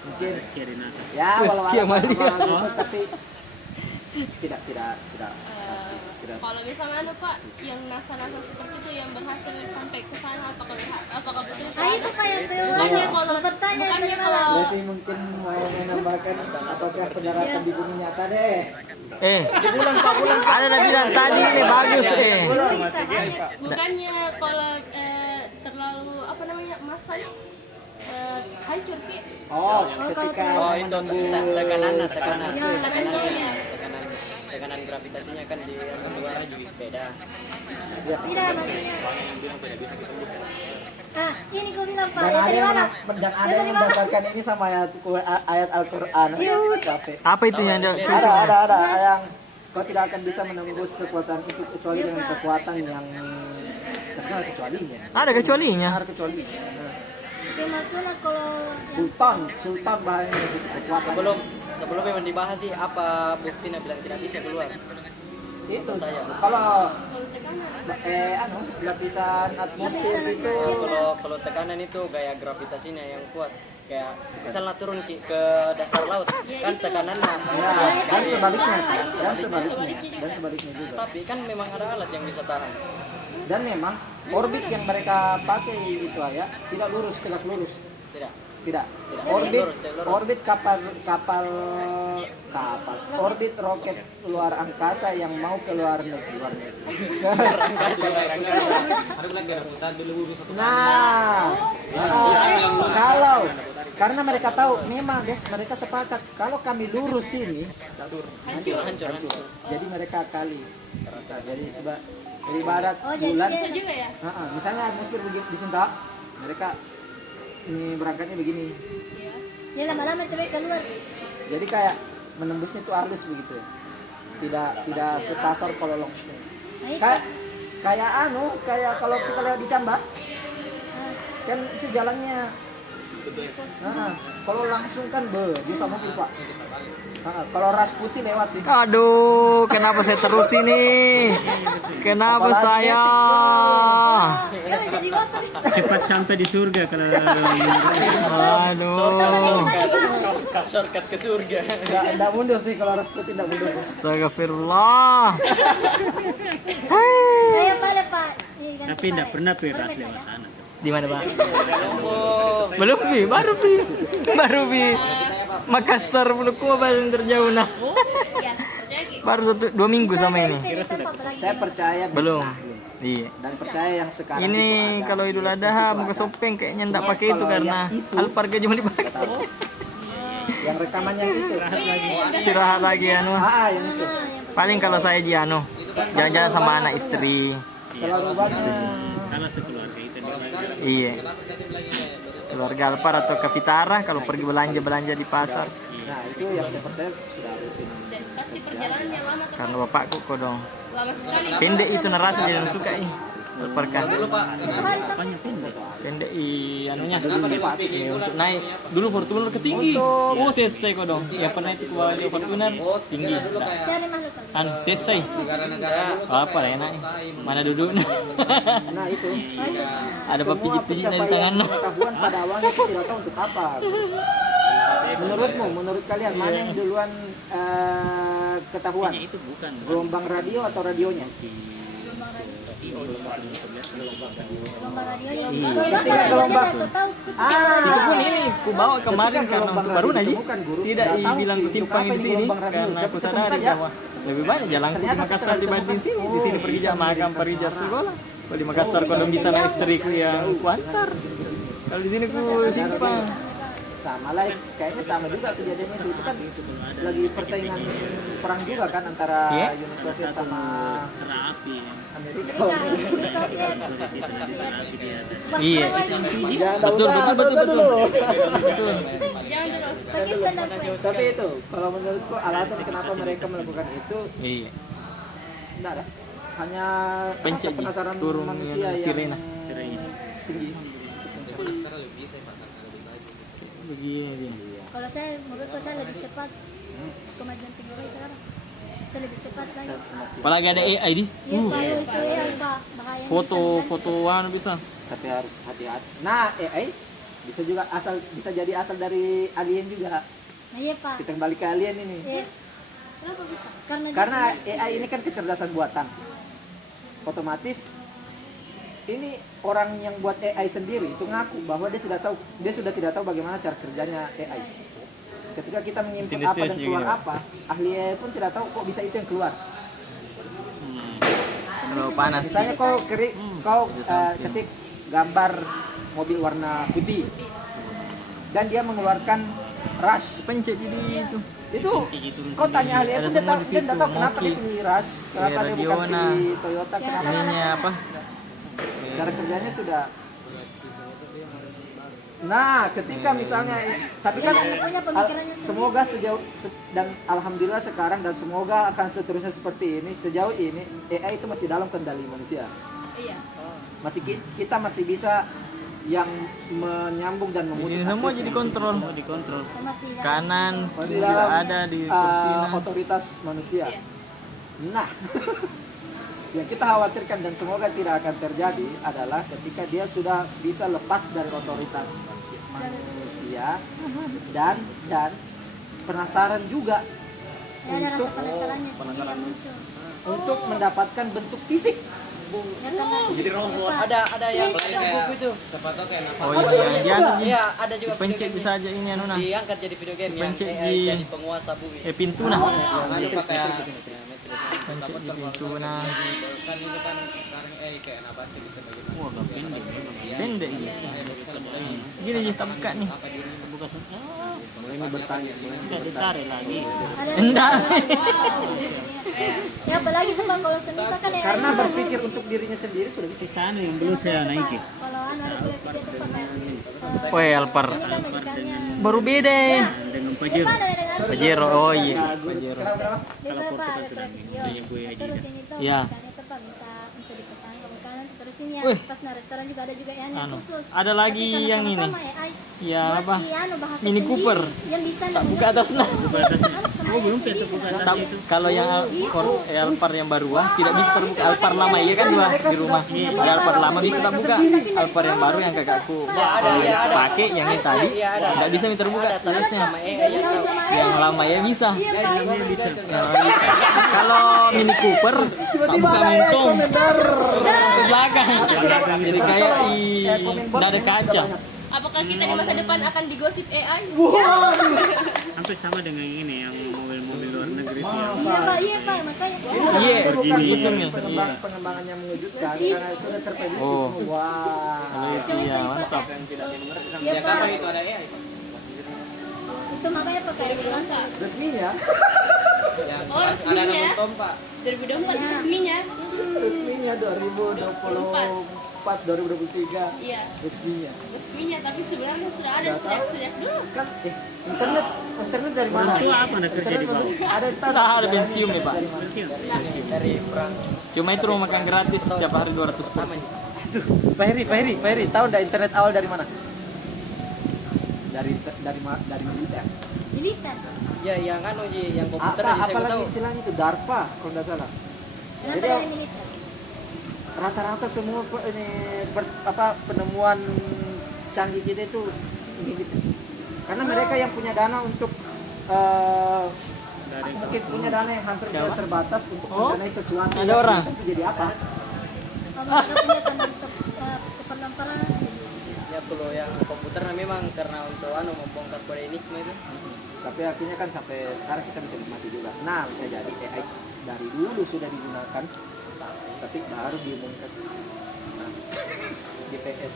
mungkin ya Rizky Amalia. tapi tidak Kalau misalnya anu Pak, yang NASA seperti itu yang berhasil sampai ke sana, apakah betul itu Ah itu ada? Pak yang Bukannya kalau bertanya Berarti mungkin mau menambahkan apakah pendaratan di bumi nyata deh. Ada bilang tadi ini bagus Bukannya kalau terlalu apa namanya masanya hancur Ki? Oh, kalau ketika itu tekanan Tekanannya. tekanan gravitasinya kan di angka luar juga beda. ya. tidak maksudnya. Ah ini kau bilang Pak Dan yang ada dari yang mana? yang mendasarkan ini sama ayat Al-Qur'an. Capek. Apa itu yang ada? Ada yang kau tidak akan bisa menembus kekuasaan itu kecuali Iya, dengan Pak. kekuatan yang terkenal kecualinya. Ada kecualinya. Ada kecualinya. Itu maksudnya kalau Sultan bahayanya itu kekuasaan. Sebelum memang dibahas sih apa buktinya bilang tidak bisa keluar. Itu saya. kalau Kalau tekanan. lapisan atmosfer itu Kalau tekanan itu gaya gravitasinya yang kuat. Kayak misalnya turun ke dasar laut kan tekanannya ya, dan sebaliknya Sebaliknya. dan sebaliknya juga. tapi kan memang ada alat yang bisa tahan. Dan memang orbit yang mereka pakai itu ya tidak lurus, tegak lurus. Tidak. Orbit kapal orbit roket luar angkasa yang mau ke luar negeri. Nah, Karena mereka tahu memang mereka sepakat kalau kami lurus sini hancur. jadi mereka kali. Jadi ibarat Oh, jadi bulan. Bisa juga ya? Misalnya atmosfer begini di Sinta, mereka ini berangkatnya begini. Iya. Dia lama-lama itu mereka keluar. Jadi kayak menembusnya itu halus begitu. Tidak sekasar kalau longsnya. Nah, itu. Kayak kalau kita lewat di Camba, kan itu jalannya. Kalau langsung kan dia sama Pak. Kalau ras putih lewat sih. Aduh, kenapa saya terus ini? Kenapa Apalagi saya? Kan jadi motor. Cepat sampai di surga kalau Aduh. Shortcut ke surga. Enggak mundur sih kalau ras putih enggak mundur. Astagfirullah. Saya pada Pak. Tapi enggak pernah piras lewat sana. Di mana, Pak? Belum, Bi. Baru, Bi. Makassar Buluku paling terjauh nah. Iya, percaya Ki. Baru 2 minggu sama ini. Saya percaya bisa. Belum. Iya. Dan percaya yang sekarang Ini itu ada. kalau Idul Adha muka sopeng kayaknya enggak pakai itu Kalau karena yang itu- Alphard cuma dipakai. Yang rekaman yang itu. Istirahat lagi anu. Yang itu. Paling kalau saya Jiano jalan-jalan sama anak istri. Kalau rubahnya Karena sekeluarga itu Iya. Keluarga Alphard atau ke Vitara kalau pergi belanja di pasar. nah itu yang saya percaya sudah rutin. Dan pasti perjalanannya lama tuh. Karena bapakku kok dong. Lama sekali. Pendek itu narasi dia yang suka Alphard kan. Pendek anunya iya, untuk naik dulu Fortuner ke tinggi. Oh, selesai kok dong. Ya pernah itu gua di Fortuner tinggi. Cari makhluk. Anu, selesai. Apa lah enaknya? Mana duduknya? Nah itu. Ada apa pijit-pijitnya di tangan lo. Pengetahuan pada awalnya itu tidak tahu untuk apa. Menurut kalian mana yang duluan ketahuan? Itu bukan. Gelombang radio atau radionya? Gelombang radionya. Iya. Masa Ketika gelombang. radionya tahu. Itu pun ini ku bawa kemarin Ketika karena gelombang untuk baru radio aja. ditemukan, guru Tidak tidak tahu dibilang ku untuk simpang apa di ini sini gelombang radio. karena aku Tapi sadari saja. bahwa lebih banyak jalanku di Ternyata Makassar setelah dibanding sini. Di sini pergi jam makan pergi jam sekolah. Kalau di Makassar kau dong bisa naik istriku yang kuantar. Kalau di sini ku simpang. Sama lah, kayaknya sama juga kejadiannya itu kan lagi persaingan perang juga kan antara Iya. Uni Soviet sama Terapi. Amerika. Uni Soviet. Iya. Jangan, Betul. dulu. Betul. Jangan dulu. Pakistan dan Kuwait. Tapi itu, kalau menurutku alasan kenapa mereka melakukan itu Iya. enggak ada. Hanya Pencet rasa penasaran turun manusia yang yang Tirena. tinggi. Begini. Kalau saya menurutku saya lebih cepat kemajuan teknologi sekarang. Saya lebih cepat lagi. Apalagi ada AI di. Iya Pak, itu AI Pak, bahaya. Foto anu bisa. Tapi harus hati-hati. Nah, AI bisa jadi asal dari alien juga. Nah, iya Pak. Kita kembali ke alien ini. Yes. Kenapa bisa? Karena AI ini kan kecerdasan buatan. Otomatis ini orang yang buat AI sendiri itu ngaku bahwa dia sudah tidak tahu bagaimana cara kerjanya AI. Ketika kita menginput apa dan keluar apa, ahli AI pun tidak tahu kok bisa itu yang keluar. Kalau panas. Misalnya kau ketik gambar mobil warna putih dan dia mengeluarkan rush. Pencet di itu. Itu kau tanya ahli AI Ada pun dia semua tahu, di dia tidak situ. tahu kenapa Moki. dia pilih rush, kenapa dia bukan Radiona. pilih Toyota, kenapa. Ininya apa? Cara kerjanya sudah. Nah, ketika misalnya, tapi kan Dia punya pemikirannya sendiri. semoga dan alhamdulillah sekarang dan semoga akan seterusnya seperti ini. Sejauh ini AI itu masih dalam kendali manusia. Iya. Kita masih bisa yang menyambung dan Di memutus sini semua akses jadi ini. kontrol. Masih Kanan, Di kiri dalam, ada di kursi. otoritas manusia. Iya. Nah, yang kita khawatirkan dan semoga tidak akan terjadi adalah ketika dia sudah bisa lepas dari otoritas manusia dan penasaran juga Ya, ada rasa untuk penasarannya sendiri yang muncul. untuk mendapatkan bentuk fisik. Ya, karena Ada yang buku itu. Oh iya, jangan Iya, ada juga pencet video game bisa aja ini anu nah. diangkat jadi video game yang Pencet AI di- jadi penguasa bumi. Pintu nah. Pakai Pencet di pintu nah. Kan ini kan sekarang kayak nabati bisa bagaimana. Wah, gak pendek. Pendek ya. Gini aja tak buka nih. Buka Mulai bertanya, Enggak ditarik lagi. Ada Enggak. ya apalagi tuh Pak kalau semisal kan ya karena bisa berpikir untuk dirinya sendiri sudah bisa. Sisaan yang belum saya naiki. kalau ada boleh pikir tuh pakai Woi, Alphard. ini kan majikannya Baru beda ya. Dengan Pak Pajero. ada dengan Pajero. Oh iya, Pajero. dia tuh Pak ada trek Tanya gue aja. terus ini tuh Iya. majikannya tuh Pak minta untuk dipesan ke makanan terus ini ya Wih. pas nah restoran juga ada juga yang Anu, khusus ada lagi Tapi karena yang ini. sama-sama AI, Ya buat apa? di anu bahasa Mini sendiri, Cooper. yang bisa Tak buka atas nah. Oh, belum kita buka atas Tak- itu. Kalau yang Alphard yang baru tidak bisa terbuka. Alphard lama iya kan dua di rumah. Ada Alphard lama bisa tak buka. Alphard yang baru yang kakakku pakai yang ini tadi tidak bisa terbuka tulisnya. Sama AI ya tahu. Yang lama ya bisa. Iya, Pak. Yang lama bisa. Kalau Mini Cooper tak buka mentong ke belakang. Jadi kayak tidak ada kaca. Apakah kita di masa depan akan digosip AI? Hampir sama dengan ini yang mobil-mobil luar negeri itu yang Iya Pak, iya Pak, makanya Iya, Begini. gitu nih. Pengembangan yang mengejutkan karena sudah terprediksi. Oh. Wah. Kalau itu ya mantap. Iya Ya Pak, kapan itu ada AI? itu makanya Pak kayak bilang Resminya, Ya, Oh, pas ada resminya. nama Tom Pak. 2024 resminya. resminya 2024 2023 Iya, resminya. resminya tapi sebenarnya sudah ada sejak dulu. Kan internet dari mana? itu apa anda kerja di bawah? Ada yang tahu. Nah, ada bensium ya, Pak. Dari mana? Pensiun. Dari perang Cuma itu rumah makan gratis setiap hari 200 porsi. Pak Heri, tahu enggak internet awal dari mana? Dari militer. militer. Ya yang kan uji yang komputer aja saya Apalagi tahu. istilahnya itu DARPA kalau nggak salah. Kenapa Jadi, dari militer? Rata-rata semua penemuan canggih kita itu militer. Karena mereka yang punya dana untuk mungkin punya dana yang hampir tidak terbatas untuk mendanai sesuatu. Ada yang orang. itu jadi apa? Kalau mereka punya tanda keperlamparan Ya kalau yang komputer nah memang karena untuk membongkar kode enigma itu. Tapi akhirnya kan sampai sekarang kita bisa nikmati juga. Nah, bisa jadi AI dari dulu sudah digunakan, tapi baru diumumkan. Nah, di PS.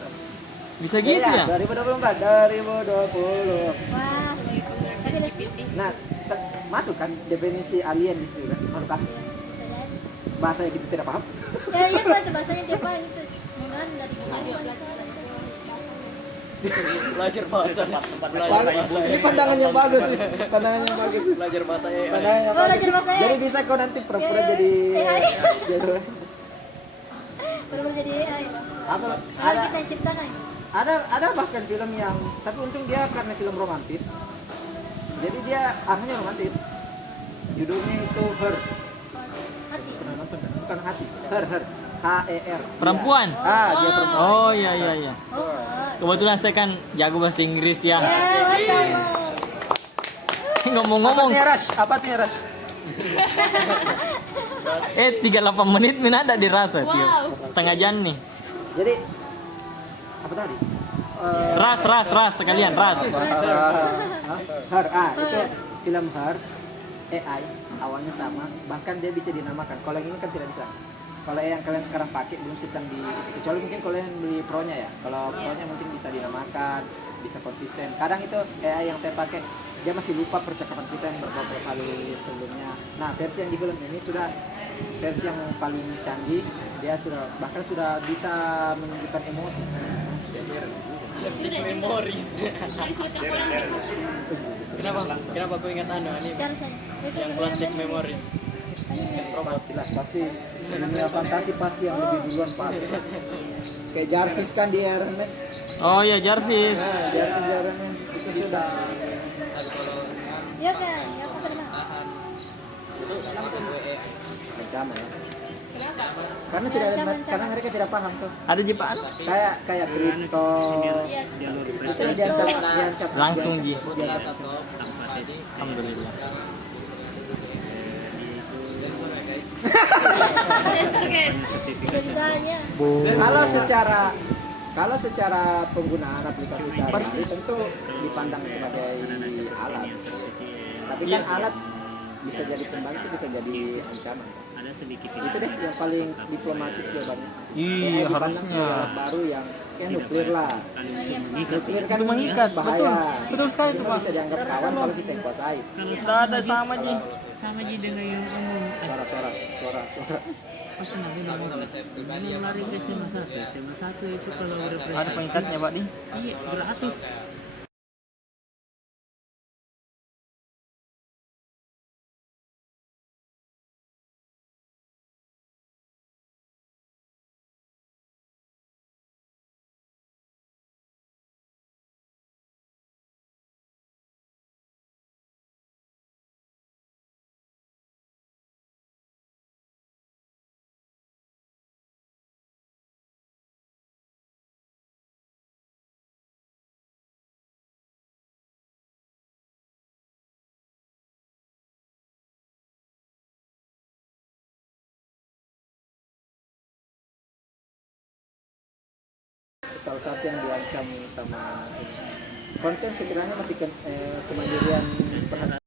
Bisa gitu ya? 2024, 2020. wah, tapi resmi Nah, masuk kan definisi alien di situ kan? Makhluk asing. bisa jadi. Bahasa yang kita tidak paham. Ya iya Pak, itu bahasanya dia Pak itu. Mudah-mudahan dari Belajar bahasa. Belajar bahasa. Ini pandangan yang bagus nih. Pandangan yang bagus. Belajar bahasa AI. Pandangan yang Oh, bagus. belajar bahasa AI. Jadi bisa kau nanti pura-pura Ya, jadi AI. jadi- Benar-benar jadi AI. apa? Kalau kita yang ciptakan. Ada bahkan film yang tapi untung dia karena film romantis. Jadi dia arahnya romantis. Judulnya itu Her. Hati. Pernah nonton nggak? Bukan hati. Her. H-E-R. Perempuan? Dia perempuan. Oh iya iya iya. Oh, Kebetulan saya kan jago bahasa Inggris ya. ya, Masya Allah. Ngomong-ngomong, Apa tuh Rush? 38 menit min ada dirasa Tio. Wow. Setengah jam nih. Jadi apa tadi? Ras sekalian ras. Her. Itu film Her. AI awalnya sama, bahkan dia bisa dinamakan. Kalau yang ini kan tidak bisa. Kalau yang kalian sekarang pakai belum sedang di kecuali mungkin kalian beli pro-nya ya. Kalau pro-nya mungkin bisa dinamakan, bisa konsisten. Kadang itu AI yang saya pakai dia masih lupa percakapan kita yang beberapa kali sebelumnya. Nah, versi yang di film ini sudah versi yang paling canggih. Dia bahkan sudah bisa menunjukkan emosi. Ya sudah. Memoris. Ini sudah terpulang bisa. Kenapa aku ingat ini? Cara saya. Yang plastik memoris. Pastilah, pasti dunia fantasi pasti yang lebih duluan Pak. Kayak Jarvis kan di Iron Man. Oh ya Jarvis. Nah, Jarvis di Iron Man itu sudah Ya kan, ya apa terima. ancaman ya. Kenapa? Karena karena mereka tidak paham tuh. Ada jepaan? Kayak kripto. Iya. Jalur Itu diancam Langsung Ji. tanpa tes. Alhamdulillah. Sensor guys. Udah bisanya. Kalau secara penggunaan aplikasi sehari-hari tentu dipandang sebagai alat. Tapi kan alat bisa jadi pembantu, bisa jadi ancaman. Ada sedikit Itu deh yang paling diplomatis jawabannya. Iya, Dipandang harusnya. sebagai alat baru yang kayak nuklir lah. Nuklir kan Itu mengikat, bahaya. betul sekali itu, Cuma Pak. bisa dianggap kawan kalau kita yang kuasai. Kalau Sudah ada sama Ji. sama aja dengan yang kamu Suara. pasti nanti mau lari ke SMA 1 itu kalau udah Ada pengikatnya Pak Di. iya gratis. Salah satu yang diancam sama ini. Konten sekiranya masih kemandirian perhatian.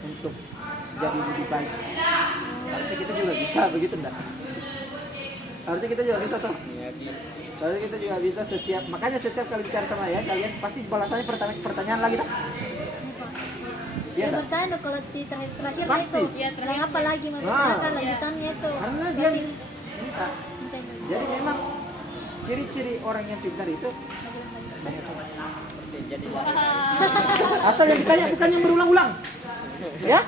Untuk jadi lebih baik. Harusnya kita juga bisa begitu enggak? Harusnya kita juga bisa toh. Harusnya kita juga bisa makanya setiap kali bicara sama ya kalian pasti balasannya pertanyaan lagi dah. Dia Iya, bertanya kalau di terakhir Pasti. itu, Iya, terakhir. yang apa lagi Nah. maksudnya lanjutannya itu. Karena dia minta. Jadi memang ciri-ciri orang yang pintar itu banyak Jadi asal yang ditanya bukan yang berulang-ulang. Ya?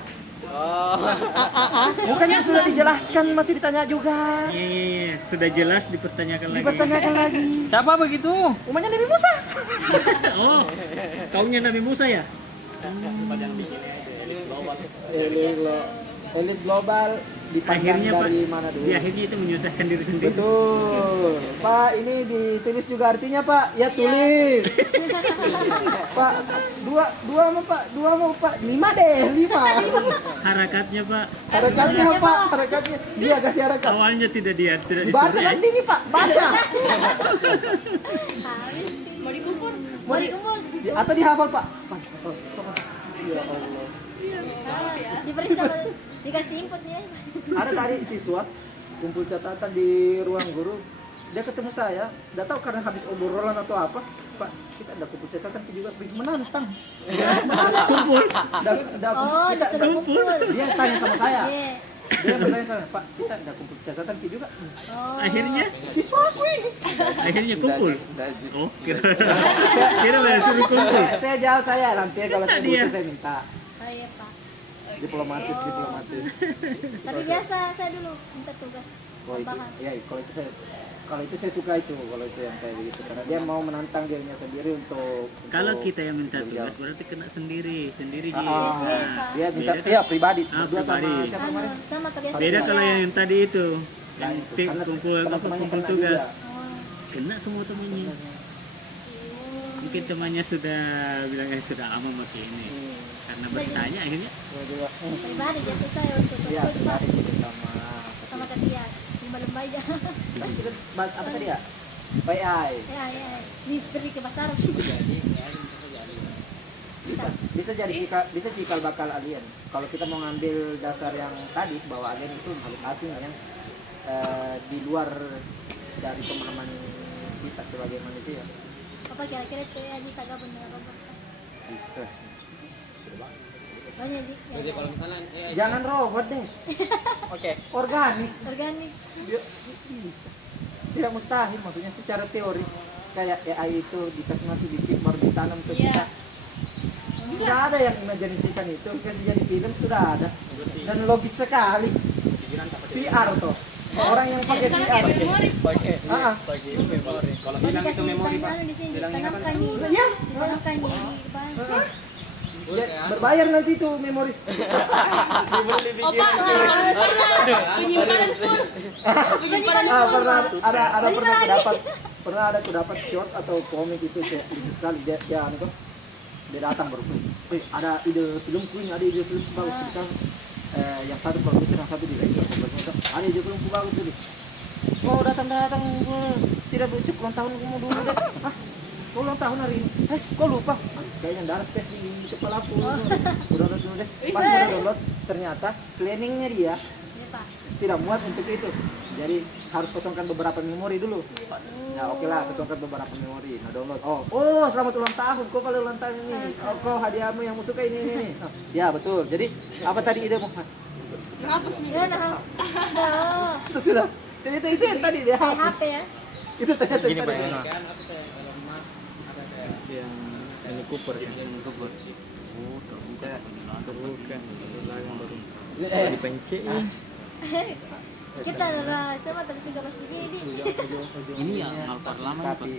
Bukan yang sudah dijelaskan masih ditanya juga. Iya, sudah jelas dipertanyakan lagi. Dipertanyakan lagi. Siapa begitu? Umumnya Nabi Musa. Oh, kaunya Nabi Musa ya? Elit global dipandang Akhirnya Pak, dari mana dulu? di akhirnya itu menyusahkan diri sendiri. Betul. Pak, ini ditulis juga artinya, Pak. Ya tulis. Pak, dua mau Pak, lima deh, lima. Harakatnya Pak, Harakatnya Pak, harakatnya. Dia kasih harakat. awalnya tidak Dibaca disuruh ya. nanti nih Pak, baca. Mau dikubur? Mau dikumpul. Atau dihafal Pak. Oh, sok. Ya Allah. Diperiksa dikasih inputnya. Ada tadi siswa kumpul catatan di ruang guru. Dia ketemu saya, tidak tahu karena habis obrolan atau apa. Pak, kita ada kumpul catatan juga menantang. Kumpul. Oh, disuruh kumpul. Dia tanya sama saya. Iya. Dia bertanya sama Pak, kita ada kumpul catatan juga. Oh. Akhirnya, Siswa aku ini. akhirnya kumpul. Oh, kira suruh kumpul. Saya jawab saya nanti kalau saya Dia. butuh saya minta. Oh iya Pak. Diplomatis. Tapi biasa saya dulu minta tugas Oh, itu, tambahan. ya, kalau itu saya suka itu kalau itu yang kayak begitu karena dia mau menantang dirinya sendiri untuk Kalau kita yang minta berjauh. tugas berarti kena sendiri Ah, dia. Iya, Pak. dia minta Beda kan? ya pribadi Ah, berdua sama pribadi. siapa Anu, kemarin sama kebiasaan. Beda saya. kalau yang tadi itu, yang Nah, itu. tim Karena kumpul teman-temannya kumpul kena tugas, juga. Oh. kena semua temannya. Mungkin temannya sudah bilang sudah lama pakai ini, karena bertanya akhirnya Gua juga Pribadi jatuh saya untuk iya tersebut Pak. pribadi gitu Sama ke dia. Lima aja. Tadi kita bahas apa tadi ya? AI. Ya. Diberi ke pasar. Bisa jadi bisa cikal bakal alien. Kalau kita mau ngambil dasar yang tadi bahwa alien itu makhluk asing yang di luar dari pemahaman kita sebagai manusia. Apa kira-kira itu ya bisa gabung dengan robot? Bisa. Banyak di. Jadi kalau misalnya Jangan robot deh, oke. organik. Organik. Bisa. Tidak mustahil maksudnya secara teori kayak AI itu dikasih masuk di chip baru ditanam ke Iya. kita. Sudah ada yang imajinasikan itu, kasih jadi film sudah ada dan logis sekali. VR toh. Orang yang pakai Misalnya VR. kayak memori. Pakai Ah, memori. Kalau Oh, hilang itu dikasih memori Pak. tangan di sini, Bilangnya apa? tanamkan di. Iya. Tanamkan di depan. Ya, berbayar nanti itu memori. Oh Pak, kalau misalnya penyimpanan pun. Penyimpanan Ah, pun. pernah ada aku dapat short atau komik itu kayak lucu sekali dia anu tuh. Dia datang baru ada ide filmku ini, ada ide filmku bagus kita yang satu produser, yang satu direktur, ada ide filmku bagus tadi. Kau datang tidak berucap ulang tahun kamu dulu deh. Hah? Kau ulang tahun hari ini? Kau lupa? Kayaknya darah space di kepala aku. Udah dulu deh. Pas udah download ternyata planningnya dia Iya, Pak. tidak muat untuk itu. Jadi harus kosongkan beberapa memori dulu. Ya oke lah, kosongkan beberapa memori. Nah download. Oh selamat ulang tahun. Kau pada ulang tahun ini. Oh kau hadiahmu yang suka ini. Oh, ya betul. Jadi apa tadi idemu? Kenapa sih? Ya, nah. Oh, Itu sudah. Ternyata itu yang tadi dia kayak hapus. HP ya. Itu ternyata Gini yang Pak tadi. Eno. Kan apa tuh yang Elon Musk ada kayak Yang Mini Cooper kan. yang Cooper. Oh, bukan. Eh, Dipencet ah. Kita adalah sama tapi sudah pas begini. Ini yang Alphard lama nih, Pak. Tapi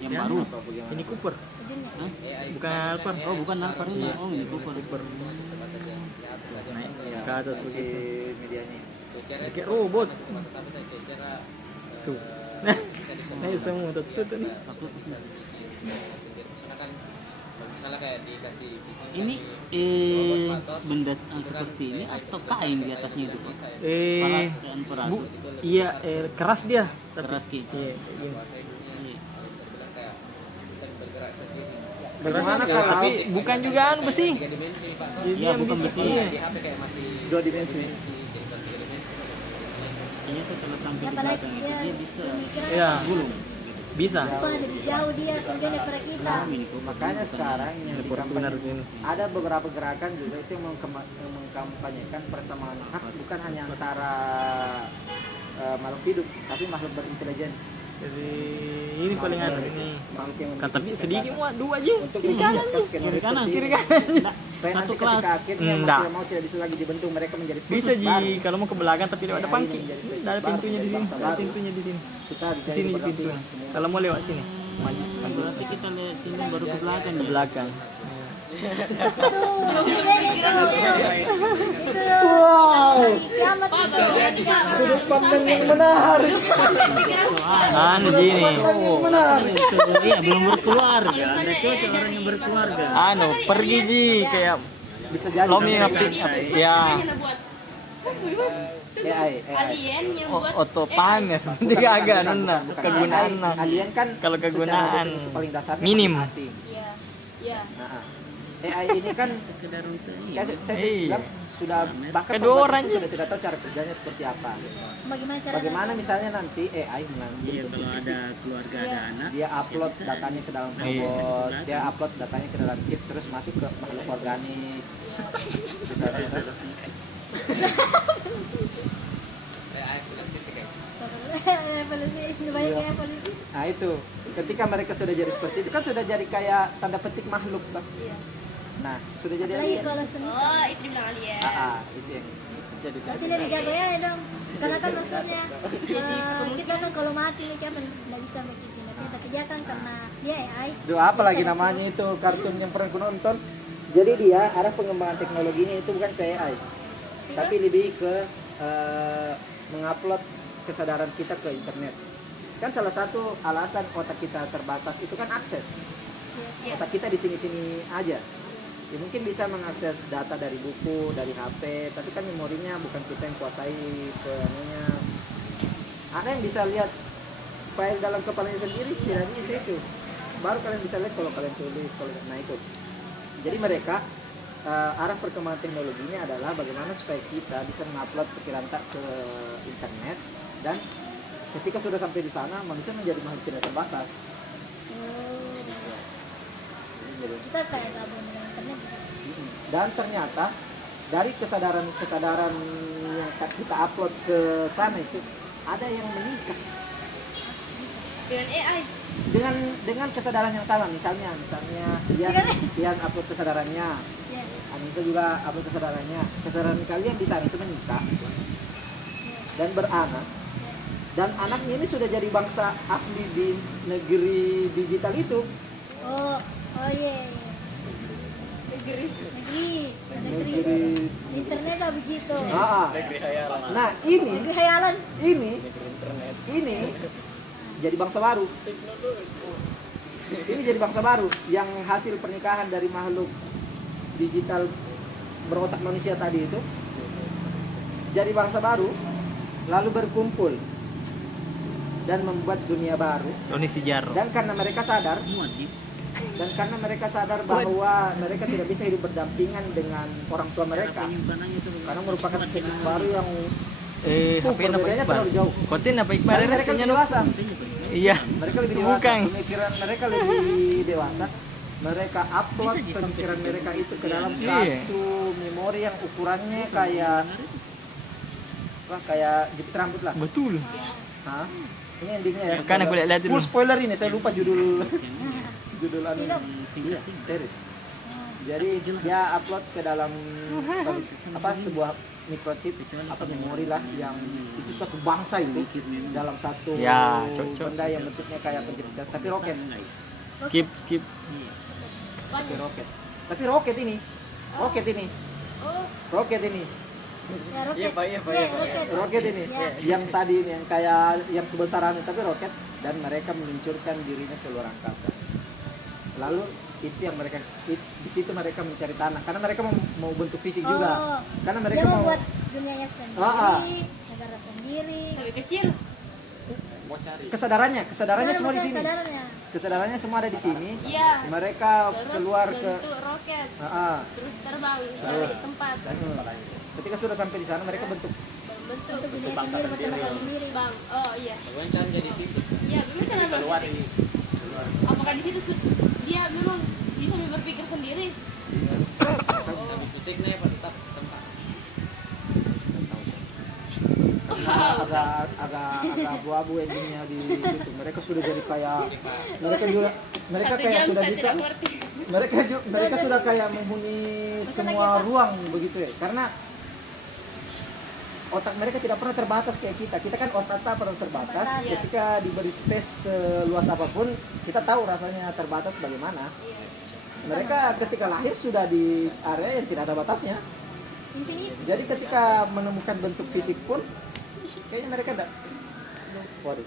Yang Ya, baru. apa bagaimana? Mini Cooper. Ujungnya. Hah? Bukan Alphard. Oh, bukan Alphard ini. Oh, ini Cooper. Sebatas yang di atas saja. Naik Ya, ke atas si begitu. medianya. Kira Kayak robot. Sebatas apa saya kira Tuh. bisa Nah, semua tuh nih. Misalnya kan misalnya kayak dikasih Ini benda seperti ini atau kain di atasnya itu, Pak? Eh, Dan bu, perasut. iya, keras dia. Keras ki. Iya, iya. kayak bisa bergerak sendiri. Bagaimana Keras, kalau tapi bukan juga anu besi. 3 dimensi Pak. Jadi Iya, yang bukan bisa. besi. Iya. Di HP kayak masih dua dimensi? jadi bukan 3 dimensi. Kayaknya setelah sampai di Apalagi belakang itu dia dia bisa pemikiran Iya, gulung. bisa. apa lebih jauh dia kemudian daripada kita. Mini Cooper. Makanya sekarang yang Ada Fortuner dikampanye ini. ada beberapa gerakan juga itu yang mengkampanyekan persamaan hak bukan hanya antara makhluk hidup tapi makhluk berintelijen. Jadi ini paling asli ini. Makhluk yang Kan tapi memiliki sedikit kecerdasan. muat dua aja. Untuk Kiri kanan menjelaskan tuh. skenario Kiri kanan. seperti Kiri ini. kanan. Supaya Satu nanti kelas. ketika akhirnya mau Enggak. tidak mau tidak bisa lagi dibentuk mereka menjadi Bisa spesies baru. Ji, kalau mau ke belakang tapi lewat ada pangki. Ada pintunya di sini. Ada pintunya di sini. Kita Di dicari sini berdampingan pintunya. semua. Kalau mau lewat sini, maju. Berarti kita lihat sini baru ke belakang Ke ya. belakang. Itu Wow, kiamat Pak, itu. baru aja Pak. sudut pandang yang menarik. Anu gini. Yang menarik. Iya, belum berkeluarga. Ada cocok orang yang berkeluarga. Anu, pergi Ji kayak Bisa jadi. Lomi namanya ngapain? Ya. Yang buat AI. alien yang buat Otopan ya. Dia agak nuna kegunaan. Alien kan Kalau secara kegunaan definisi paling dasarnya minim. makhluk asing. Iya. Iya. Nah, AI ini kan Sekedar untuk ini. saya Iya. bilang sudah bahkan Kedua pembuat orang itu aja. sudah tidak tahu cara kerjanya seperti apa. Bagaimana cara Bagaimana misalnya nanti AI Iya, mengambil kalau ada keluarga, ada anak. dia upload datanya ke dalam Iya. robot, dia upload datanya ke dalam chip terus masuk ke makhluk organik. evolusi banyak ya evolusi. Nah itu, ketika mereka sudah jadi seperti itu kan sudah jadi kayak tanda petik makhluk kan. Iya. Nah sudah jadi Apalagi alien. kalau semisal Oh, itu dibilang alien. Itu yang jadi berarti lebih jago ya dong. Karena kan maksudnya kita kan kalau mati nih kan nggak bisa bikin tapi dia kan karena dia AI. Duh, apa lagi namanya itu kartun yang pernah aku nonton. Jadi dia arah pengembangan teknologinya itu bukan ke AI, tapi lebih ke mengupload kesadaran kita ke internet. Kan salah satu alasan otak kita terbatas itu kan akses. Iya. Otak kita di sini-sini aja. Ya, mungkin bisa mengakses data dari buku, dari HP, tapi kan memorinya bukan kita yang kuasai ke anunya. Ada yang bisa lihat file dalam kepalanya sendiri, tidak bisa itu. Baru kalian bisa lihat kalau kalian tulis, nah itu. Jadi mereka arah perkembangan teknologinya adalah bagaimana supaya kita bisa mengupload pikiran tak ke internet dan ketika sudah sampai di sana manusia menjadi makhluk tidak terbatas. Kita kayak gabung dengan internet. Dan ternyata dari kesadaran yang kita upload ke sana itu ada yang menikah Dengan AI. dengan kesadaran yang sama. Misalnya dia upload kesadarannya, Ya. Anita juga upload kesadarannya. Kesadaran kalian di sana itu menikah dan beranak. Dan anaknya ini sudah jadi bangsa asli di negeri digital itu. Oh iya. Negeri. Negeri. Internet lah begitu. Nah ini Negeri khayalan. ini jadi bangsa baru. Ini jadi bangsa baru yang hasil pernikahan dari makhluk digital berotak manusia tadi itu jadi bangsa baru, lalu berkumpul dan membuat dunia baru. Doni Sijaro. Dan karena mereka sadar bahwa mereka tidak bisa hidup berdampingan dengan orang tua mereka, karena merupakan spesies baru yang perbedaannya terlalu jauh. Kotin apa Iqbal? Dan mereka lebih dewasa. Iya. Mereka lebih dewasa. Bukan. Pemikiran mereka lebih dewasa. Mereka upload pemikiran mereka itu ke dalam Iya. satu memori yang ukurannya kayak jepit rambut lah. Betul. Hah? Ini endingnya ya. Kan aku lihat dulu. Full spoiler ini, saya lupa judul anu. Film. Iya, series. Jadi dia upload ke dalam sebuah microchip memori lah yang itu suatu bangsa itu dalam satu Ya, cocok. benda yang bentuknya kayak penjepit tapi roket. Skip. Tapi roket ini. Oh, Roket ini. Ya roket. Iya, Pak, iya, Pak, iya, Pak. roket. Roket ini. Ya. Yang tadi ini yang kayak yang sebesaran tapi roket, dan mereka meluncurkan dirinya ke luar angkasa. Lalu itu yang mereka di situ mereka mencari tanah karena mereka mau bentuk fisik juga. Karena mereka Dia mau membuat dunianya sendiri, Ah. negara sendiri. Tapi kecil. Mau cari. kesadarannya Dia semua di masalah sini. sadarnya. Kesadarannya semua ada di sini. Iya. Mereka Terus keluar ke bentuk roket, terus terbang dari tempat, ketika sudah sampai di sana mereka bentuk bentuk Untuk dunia sendiri, buat negara sendiri. bang. Oh iya. Pokoknya kan jadi fisik. Iya, memang cara berpikir. Apakah di situ dia memang bisa berpikir sendiri? Tapi fisiknya apa tetap tempat. agak abu-abu endingnya di situ. Mereka sudah jadi kayak mereka Satu kayak jam sudah saya bisa tidak ngerti. mereka sudah kayak menghuni semua ruang begitu ya, karena otak mereka tidak pernah terbatas kayak kita. Kita kan otak tak pernah terbatas. Iya. Ketika diberi space seluas apapun, kita tahu rasanya terbatas bagaimana. Iya. Mereka ketika lahir sudah di area yang tidak ada batasnya. Infinite. Jadi ketika menemukan bentuk fisik pun, kayaknya mereka enggak. Waduh.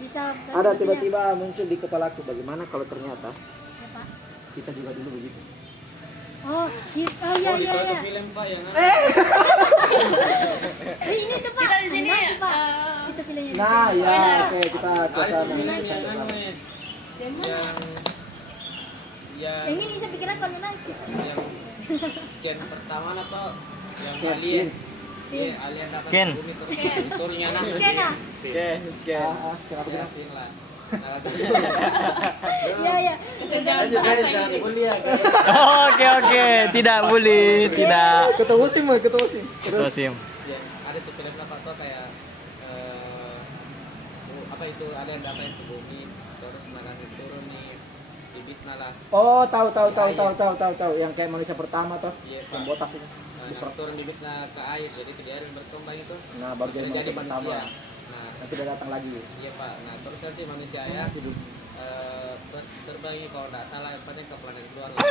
Bisa Ada tiba-tiba muncul di kepalaku, bagaimana kalau ternyata Ya, Pak. kita juga dulu begitu. Oh iya Di iya suatu iya. film Pak yang Ini tuh Pak. Kita di sini Enak tuh, Pak. eh, Itu filmnya. Nah, ya, Spoiler. oke kita ke ada sana. film Kita yang ke sana. Demon. yang Ini bisa pikiran kalau United. yang scan pertama atau yang Scan, alien. Sin. Iya, alien datang Scan. ke bumi terus Scan. turunnya nanti. Scan ah. Scan. Kenapa Ya, kenapa? sin lah. Iya iya. Kita jangan bahasa Inggris. Oke. Tidak boleh. Tidak. Ketemu sih, mau ketemu sih. Terus Sim. Ya, ada tuh film apa tuh kayak apa itu alien datang ke bumi terus nanti turun nih bibit lah. Oh, tahu. Yang kayak manusia pertama toh, Iya, yang Pak. botak itu. Nah, turun bibitnya ke air jadi ke air berkembang itu. Nah, baru jadi manusia pertama. manusia. Nah, Nanti dia datang lagi. iya Pak. Nah, terus nanti manusia ya Hidup. terbang kalau nggak salah pada ke planet luar lah.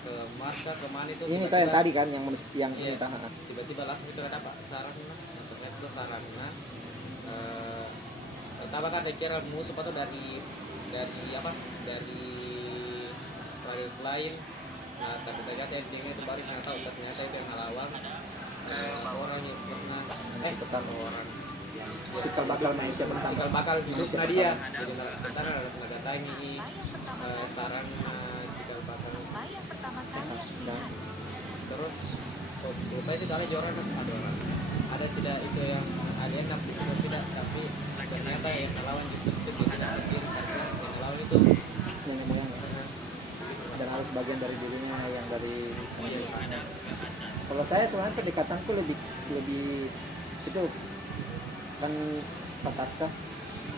Ke Mars kah, ke mana itu. Ini toh yang tadi kan, yang Iya. kita. Tiba-tiba langsung itu ada Pak Sarana. Ternyata itu Sarana. Pertama kan dikira musuh atau dari apa? Dari planet lain. Nah, tapi ternyata endingnya itu baru nggak tahu ternyata itu yang ngelawan orang yang pernah Pertama orang cikal bakal manusia pertama. cikal bakal hidup Manusia nah pertama. dia jadi ntar ada datangi saran cikal bakal Nah, terus rupanya sih ada orang ada tidak itu yang alien tapi sudah tidak tapi ternyata yang ngelawan justru itu tidak sendiri karena yang ngelawan itu yang dan harus bagian dari dirinya yang dari kalau saya sebenarnya pendekatanku lebih itu kan fantastika.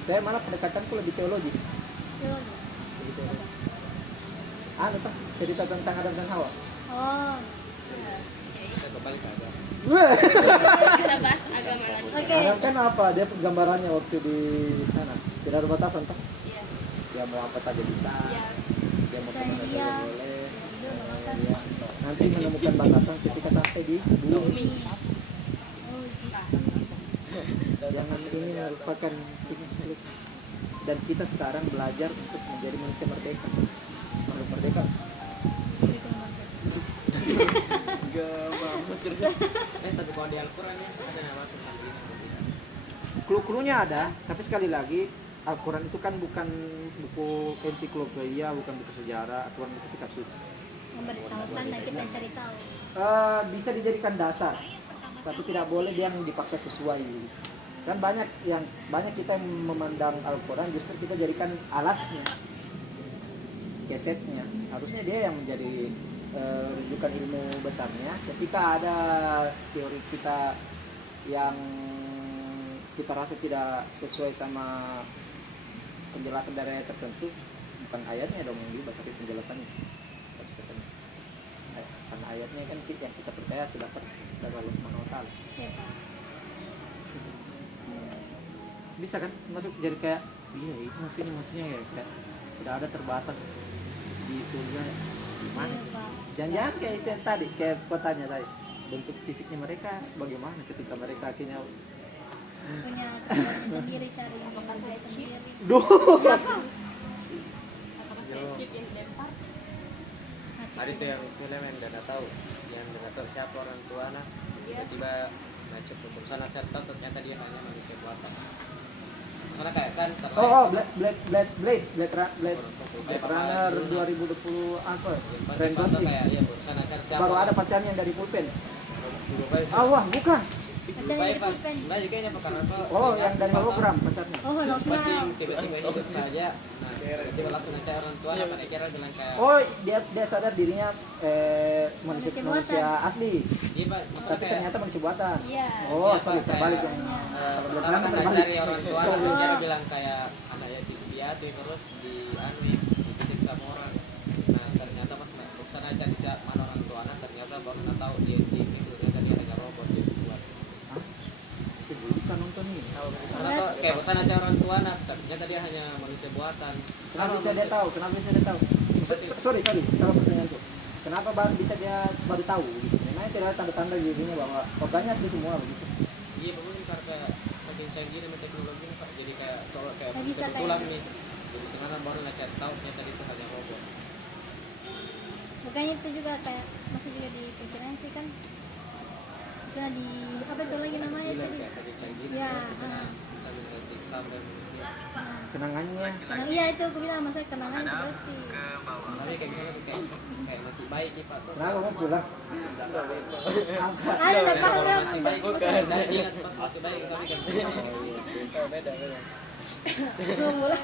Saya malah pendekatanku lebih teologis. Lebih teologis. Tuh cerita tentang Adam dan Hawa. Oh. kita kembali ke agama. Kita bahas agama lagi. Oke. Adam kan apa? Dia gambarannya waktu di sana. Tidak ada batasan toh. Iya. Dia mau apa saja bisa. Iya. Dia mau Bisa kemana dia. saja boleh. Dia memakan. Dia nanti menemukan batasan ketika sampai di bumi. Bumi. Jangan ini merupakan siklus. Dan kita sekarang belajar untuk menjadi manusia merdeka. Makhluk merdeka. Tapi kalau di Al-Quran ada nama tentang ini. Clue-cluenya ada, tapi sekali lagi Al-Quran itu kan bukan buku ensiklopedia, bukan buku sejarah, atau buku kitab suci. Memberitahukan dan kita cari tahu. Bisa dijadikan dasar, tapi tidak boleh dia yang dipaksa sesuai. Kan banyak kita yang memandang Al-Quran justru kita jadikan alasnya, kesetnya. Harusnya dia yang menjadi rujukan ilmu besarnya. Ketika ada teori kita yang kita rasa tidak sesuai sama penjelasan dari ayat tertentu, bukan ayatnya dong yang diubah, tapi penjelasannya. Karena ayatnya kan yang kita percaya sudah dari Allah Subhanahu wa Ta'ala. Ya, Pak. Bisa kan masuk jadi kayak iya itu maksudnya ya kayak tidak ada terbatas di surga gimana? Iya, Pak. Jangan-jangan kayak itu yang tadi kayak kotanya tadi, bentuk fisiknya mereka bagaimana ketika mereka akhirnya Punya kesukaannya sendiri, cari yang bekerja sendiri. duh. Apakah saya chip yang dilempar? Ada itu yang film yang tidak tahu siapa orang tua nah tiba-tiba macet sana cari tahu ternyata dia hanya manusia buatan. Karena kayak kan Blade Runner 2020 apa? Trend Gosling. Baru ada pacarnya yang dari pulpen. Wah, bukan. Pacarnya dari pulpen. Nah, juga ini apa karena Oh, yang dari hologram pacarnya. Oh, hologram. tiba-tiba hidup saja. Nah, tiba-tiba langsung aja orang tua apa kira bilang kayak Oh, dia sadar dirinya manusia asli. iya, Pak, maksudnya Tapi kayak ternyata manusia buatan. Iya. Oh, iya, sorry, Pak, terbalik kayak, yang pertama kan cari orang tua dia bilang kayak anaknya dipiatu terus dipitik sama orang. Nah ternyata pas sana cari siapa mana orang tua anak ternyata baru tahu dia ternyata dia hanya robot dia buat. Itu bukan nonton ini. Sana tuh kayak sana cari orang tua anak ternyata dia hanya manusia buatan. Kenapa bisa dia tahu? Sorry, salah pertanyaanku. Kenapa bisa dia baru tahu gitu? Memang tidak ada tanda-tanda di dirinya bahwa organnya asli semua begitu. Iya mungkin karena makin canggih dengan teknologi Pak jadi kayak soal kayak Nggak bisa tulang kayak- nih. Jadi sekarang baru cari tahu ternyata itu hanya robot. Makanya itu juga kayak masih juga di pikiran sih kan. Misalnya di apa itu lagi namanya Gila tadi? kayak sakit canggih. Ya, Bisa mengasih sampai manusia. Kenangannya. Nah, iya itu aku bilang maksudnya kenangan itu berarti. Tapi kayak gimana tuh kayak masih baik nih Pak tuh. Kenapa mau pulang? Ada udah paham ya. Masih baik bukan. Nah, ingat pas masih baik tapi kan. Beda. Belum mulai.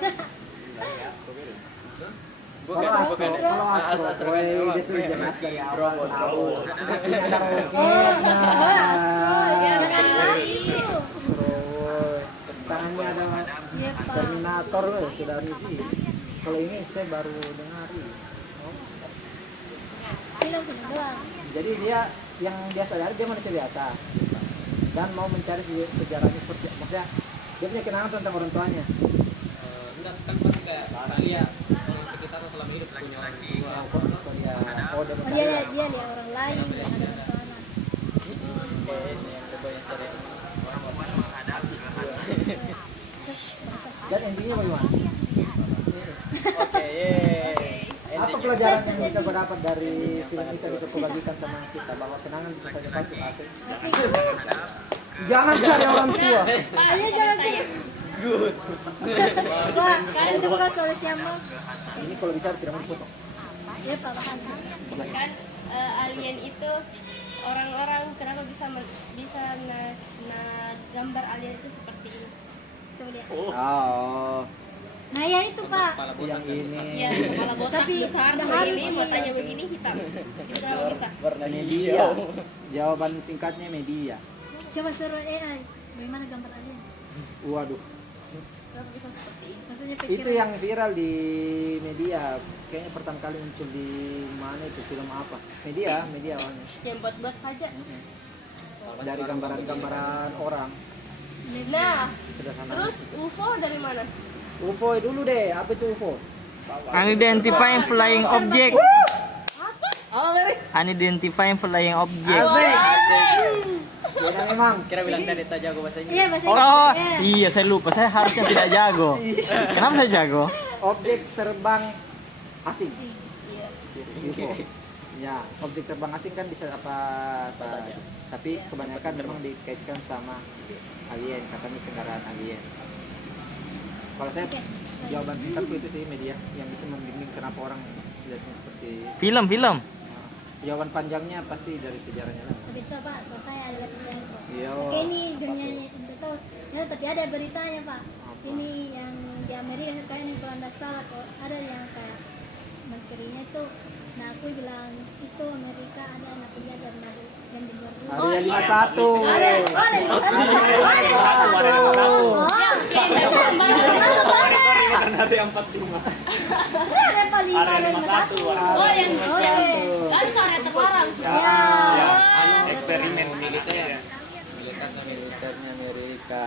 Kalau Astro, dia sudah jelas dari awal tahu. Ini ada roket. Ya, benar. Tangannya ada Iya, Pak. Terminator sudah misi. Kalau ini saya baru dengar. Film doang. Jadi dia yang biasa dari dia manusia biasa dan mau mencari sejarahnya seperti maksudnya dia punya kenangan tentang orang tuanya. Enggak kan pasti kayak dia orang sekitar selama hidup punya orang tua. Kalau dia dia Oh, mencari dia lihat orang lain yang ada bertahan. Ini yang coba yang cari dan intinya bagaimana? Oke, Apa pelajaran yang bisa berdapat dari film itu bisa kubagikan sama kita bahwa kenangan bisa saja palsu asli. Asik. Jangan cari orang tua. Pak, Ayo jangan saya. Pak, kan itu bukan solusinya mau. Ini kalau bicara tidak mau dipotong. Ya Pak, bahan. Kan alien itu orang-orang kenapa bisa gambar alien itu seperti ini? Coba lihat. Oh, Nah ya itu Pak. kepala botak yang dan besar. ini Iya, kepala botak Tapi besar udah begini, harus matanya ini. begini hitam. Itu kenapa bisa? media. Jawaban singkatnya media. Coba suruh AI. Bagaimana gambar alien? Waduh, Kenapa bisa seperti ini? Maksudnya itu pikiran. yang viral di media. Kayaknya pertama kali muncul di mana itu film apa? Media awalnya. Yang buat-buat saja. Dari gambaran-gambaran orang. Nah, Sederhana. terus UFO dari mana? UFO dulu deh, apa itu UFO? Unidentifying flying object. Oh, Mary. Unidentifying flying object. Ya memang. Kira bilang tadi tak jago bahasa Inggris. Iya bahasa Oh, Inggris. iya saya lupa. Saya harusnya tidak jago. Kenapa saya jago? Objek terbang asing. Iya. UFO. Ya, objek terbang asing kan bisa apa saja. Tapi kebanyakan memang dikaitkan sama alien, katanya kendaraan alien. Kalau saya jawaban singkatku itu sih media yang bisa membimbing kenapa orang lihatnya seperti. Film. Jawaban panjangnya pasti dari sejarahnya lah. Begitu Pak, kalau saya ada pertanyaan kok. Iya. Oke, ini dunianya itu ya, tapi ada beritanya Pak. Apa? Ini yang di Amerika kayak ini kalau anda salah kok ada yang kayak menterinya itu. Nah aku bilang itu Amerika ada anak dia dan ada yang di luar. Ada yang 51. Ada 51. Ya, kayak nggak bisa masuk mana? Bukan ada yang 45. Ada yang paling Ada yang 51. Oh, yang kan karya terlarang. Ya. Eksperimen militer. Militernya Amerika.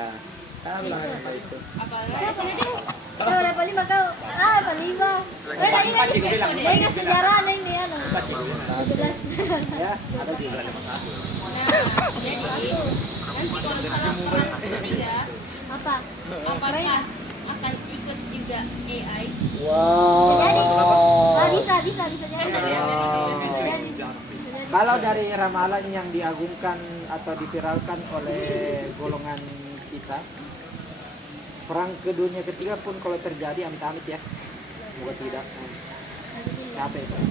Bilang apa itu? Saya sini deh. Saya ada paling kau. Paling lima. Nah ini ingat sejarah nih ini ya. 17. Ya, ada juga. Nah, jadi nanti kalau misalnya perang ketiga, Apa? apakah akan ikut juga AI? Bisa jadi. Wow. Bisa jadi. Bisa jadi. Kalau dari ramalan yang diagungkan atau diviralkan oleh golongan kita, perang dunia ketiga pun kalau terjadi amit-amit ya, semoga tidak. Capek Pak.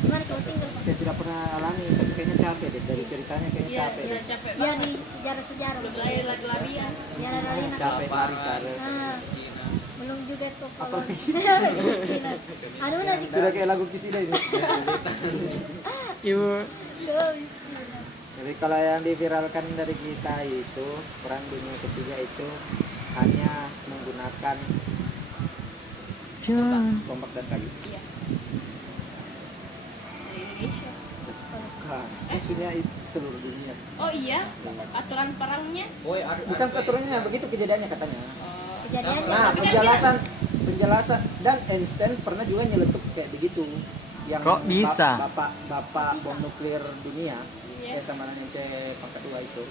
Gimana kalau tinggal? Saya tidak pernah alami, tapi kayaknya capek deh dari ceritanya kayaknya Iya, capek. udah capek Ya banget. di sejarah-sejarah. Lari-larian. Ya lari. Capek lari cari. Nah, belum juga tuh kalau kemiskinan. Anu nanti Sudah kayak lagu Kisida ini. Ibu. Jadi kalau yang diviralkan dari kita itu perang dunia ketiga itu hanya menggunakan tombak dan kayu. Iya. Dari Indonesia. Bukan, maksudnya itu seluruh dunia. Oh iya, aturan perangnya. Bukan aturannya, begitu kejadiannya katanya. kejadian. Nah, Tapi kan penjelasan dan Einstein pernah juga nyeletuk kayak begitu. Yang Kok bisa? Bapak bom nuklir dunia, Iya. ya sama dengan pangkat 2 itu.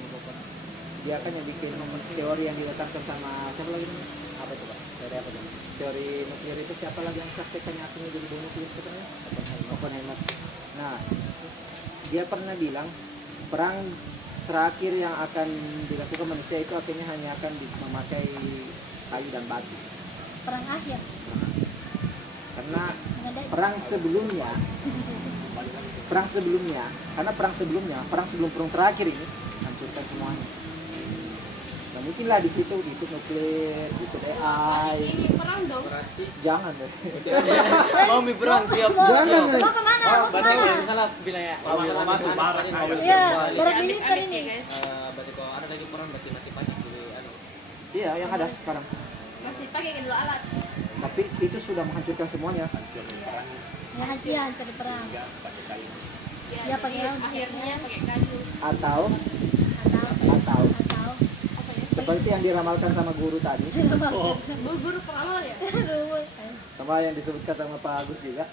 Dia kan yang bikin teori yang diletakkan sama siapa lagi namanya? Apa itu Pak? Teori apa itu? Teori nuklir itu siapa lagi yang praktekannya akhirnya jadi bom nuklir itu kan? Oppenheimer. Nah, dia pernah bilang perang terakhir yang akan dilakukan manusia itu akhirnya hanya akan memakai kayu dan batu. Perang akhir. Karena Ada perang sebelumnya, perang sebelum perang terakhir ini hancurkan semuanya. Nah, mungkinlah di situ itu nuklir, itu AI. Ini perang dong. Jangan deh. Mau berperang siap. Jangan deh. mau kemana? Mau Berarti kemana? kalau misalnya bilang ya, kalau misalnya masuk barat. Ya, barat Amit-amit militer ya, ini. guys. berarti kalau ada lagi perang berarti masih pagi jadi Iya, yang ada sekarang. Masih pakai kedua alat. Tapi itu sudah menghancurkan semuanya. Ya hancur perang. Ya, Ya, pakai jadi alat. akhirnya pakai kayu. Atau Atau Apa ya? seperti yang diramalkan sama guru tadi, Bu guru peramal ya? sama yang disebutkan sama Pak Agus juga.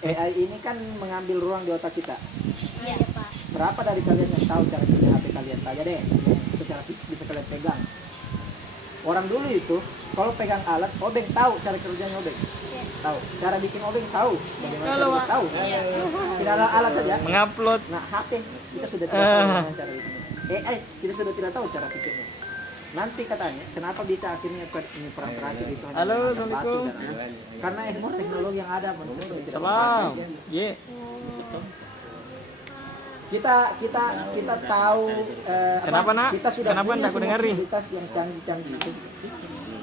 AI ini kan mengambil ruang di otak kita. Iya, Pak. Berapa dari kalian yang tahu cara kerja HP kalian saja deh, secara fisik bisa kalian pegang. Orang dulu itu kalau pegang alat, obeng tahu cara kerjanya obeng, tahu cara bikin obeng tahu, bagaimana cara bikin, tahu. Tidak ada alat saja. Mengupload. Nah HP kita sudah tidak tahu bagaimana cara bikinnya. AI kita sudah tidak tahu cara bikinnya. Nanti katanya kenapa bisa akhirnya ini perang terakhir itu hanya Halo, menggunakan Assalamualaikum. batu dan air? Karena semua teknologi yang ada manusia sudah tidak Salam. memakai. Ye. Kita tahu Kenapa, Nak? kita sudah Kenapa punya nggak aku semua dengerin? fasilitas yang canggih-canggih itu,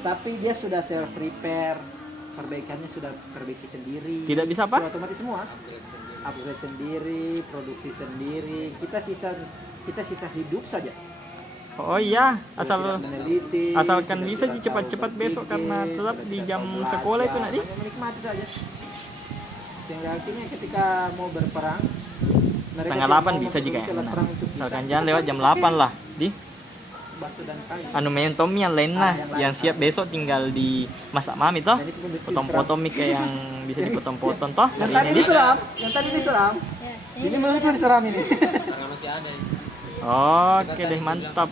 tapi dia sudah self prepare, perbaikannya sudah perbaiki sendiri, Tidak bisa apa? sudah otomatis semua, upgrade sendiri, produksi sendiri, kita sisa hidup saja. Oh iya, Sudah tidak meneliti, asalkan sudah bisa tidak cepat-cepat tahu besok karena berpikir, tetap sudah di tidak jam tahu belajar, sekolah itu, Nak, Di. hanya menikmati saja. Sehingga akhirnya ketika mau berperang, mereka Setengah tidak 8 mau bisa juga memproduksi alat enak. perang untuk kita. Misalkan jangan lewat jam 8 lah, Di. Batu dan kayu. Anu main Tommy yang lain lah, yang siap besok tinggal di masak mami toh. Dan itu pun betul Potong-potong mie kayak yang bisa dipotong-potong toh. Yang Hari tadi ini Di. diseram, yang tadi diseram. Ya. Ini belum diseram ini. karena masih ada. Oke deh, mantap.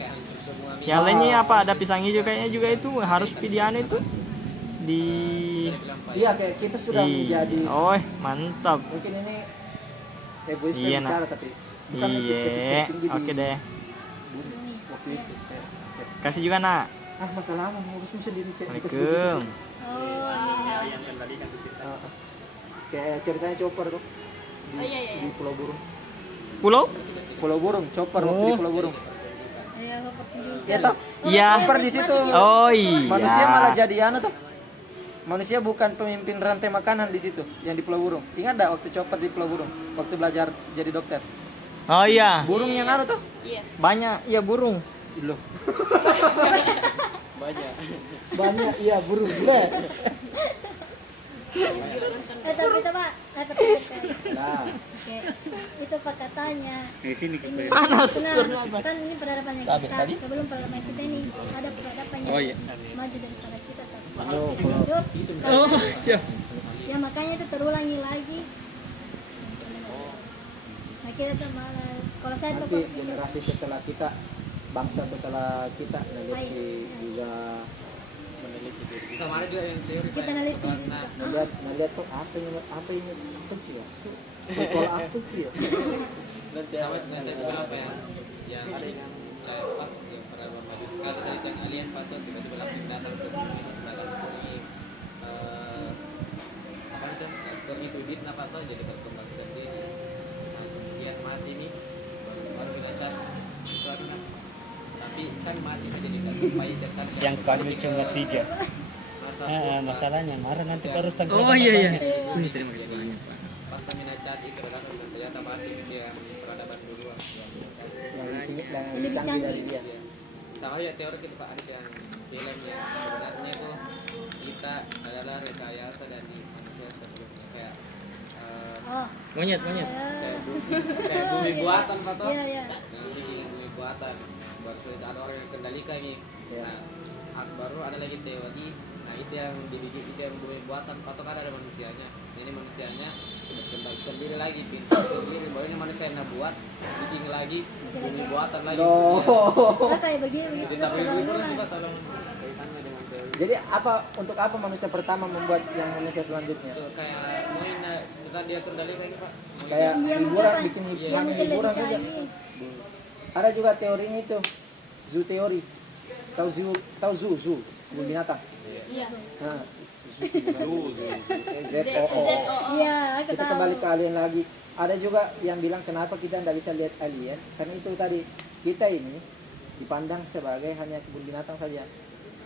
Yang lainnya apa? Ada pisang hijau kayaknya juga itu harus pidiano itu di Iya, kayak kita sudah menjadi oh mantap. mungkin ini egois Iya, nak. bicara tapi bukan itu spesifik Iya, tinggi oke di deh. bumi waktu itu kayak Kasih juga nak. masalah mau harus sendiri kayak Assalamualaikum. Oh, yang kendalikan tuh kita. kayak ceritanya chopper tuh Oh iya iya. di Pulau Burung. Pulau? Pulau Burung, chopper waktu di Pulau Burung. iya Bapak tunjuk. Ya toh, Iya. chopper di situ. Oh iya. Manusia malah jadi anu tuh. Manusia bukan pemimpin rantai makanan di situ, yang di Pulau Burung. Ingat enggak waktu chopper di Pulau Burung? Waktu belajar jadi dokter. Oh iya. Burung yang anu tuh. Iya. Banyak, iya burung. Loh. Banyak. Banyak iya burung. Nah. Tapi itu Pak, tapi Nah, oke. Itu Pak katanya. Di sini kita. Panas. Nah, kan ini peradabannya Tadi, kita. tadi? Sebelum peradaban kita ini ada peradaban yang Oh, iya. maju daripada kita. Tapi Halo, kita hidup. Oh, siap. Ya makanya itu terulangi lagi. Nah kita tuh malah, kalau saya tuh nanti generasi setelah kita, bangsa setelah kita nanti juga Sama ada juga yang teori kita Pak, neliti soal- gitu. nah, melihat tuh apa yang kecil ya. Tuh, kalau aku kecil. nanti sama nanti juga apa yang ada yang percaya apa yang pernah maju sekali tadi yang alien Pak tuh tiba-tiba langsung datang ke bumi terus datang ke bumi apa itu story itu dit apa tuh jadi berkembang sendiri nah kemudian mati nih baru kita cat itu artinya tapi kan mati jadi nggak sampai dekat Yang kami cuma 3. masa Masalahnya marah nanti harus tangkap. Oh iya iya. Terima kasih banyak, Pak. pas kami cat itu kan ternyata mati dia yang peradaban duluan Yang Lebih lebih canggih dari canggih. dia. Iya. Sama ya teori kita Pak ada yang film yang sebenarnya itu kita adalah rekayasa dari manusia sebelumnya kayak Oh, Monyet. kayak bumi buatan Pak toh. iya iya. Yang bikin bumi buatan baru sudah ada orang yang kendalikan nih. Iya. Nah, baru ada lagi teori. Nah itu yang dibikin itu yang bumi buatan Pak toh kan ada manusianya. Ini manusianya berkembang sendiri lagi pintar sendiri. Baru ini manusia yang buat bikin lagi bumi buatan lagi. Loh. Oh, kayak begini Jadi terus taruh dulu terulang. sih Pak tolong kaitannya dengan teori. Jadi untuk apa manusia pertama membuat yang manusia selanjutnya? Itu kayak Moina setelah dia kembali lagi Pak. Kayak Dia mungkin hiburan, apa? bikin Dia mungkin lebih hiburan saja. canggih. Ada juga teorinya itu, zoo teori. Tahu zoo binatang. Iya. Nah, zoo, ZOO. Iya, aku Kita tahu. kembali ke alien lagi. Ada juga yang bilang kenapa kita tidak bisa lihat alien? Karena itu tadi kita ini dipandang sebagai hanya kebun binatang saja.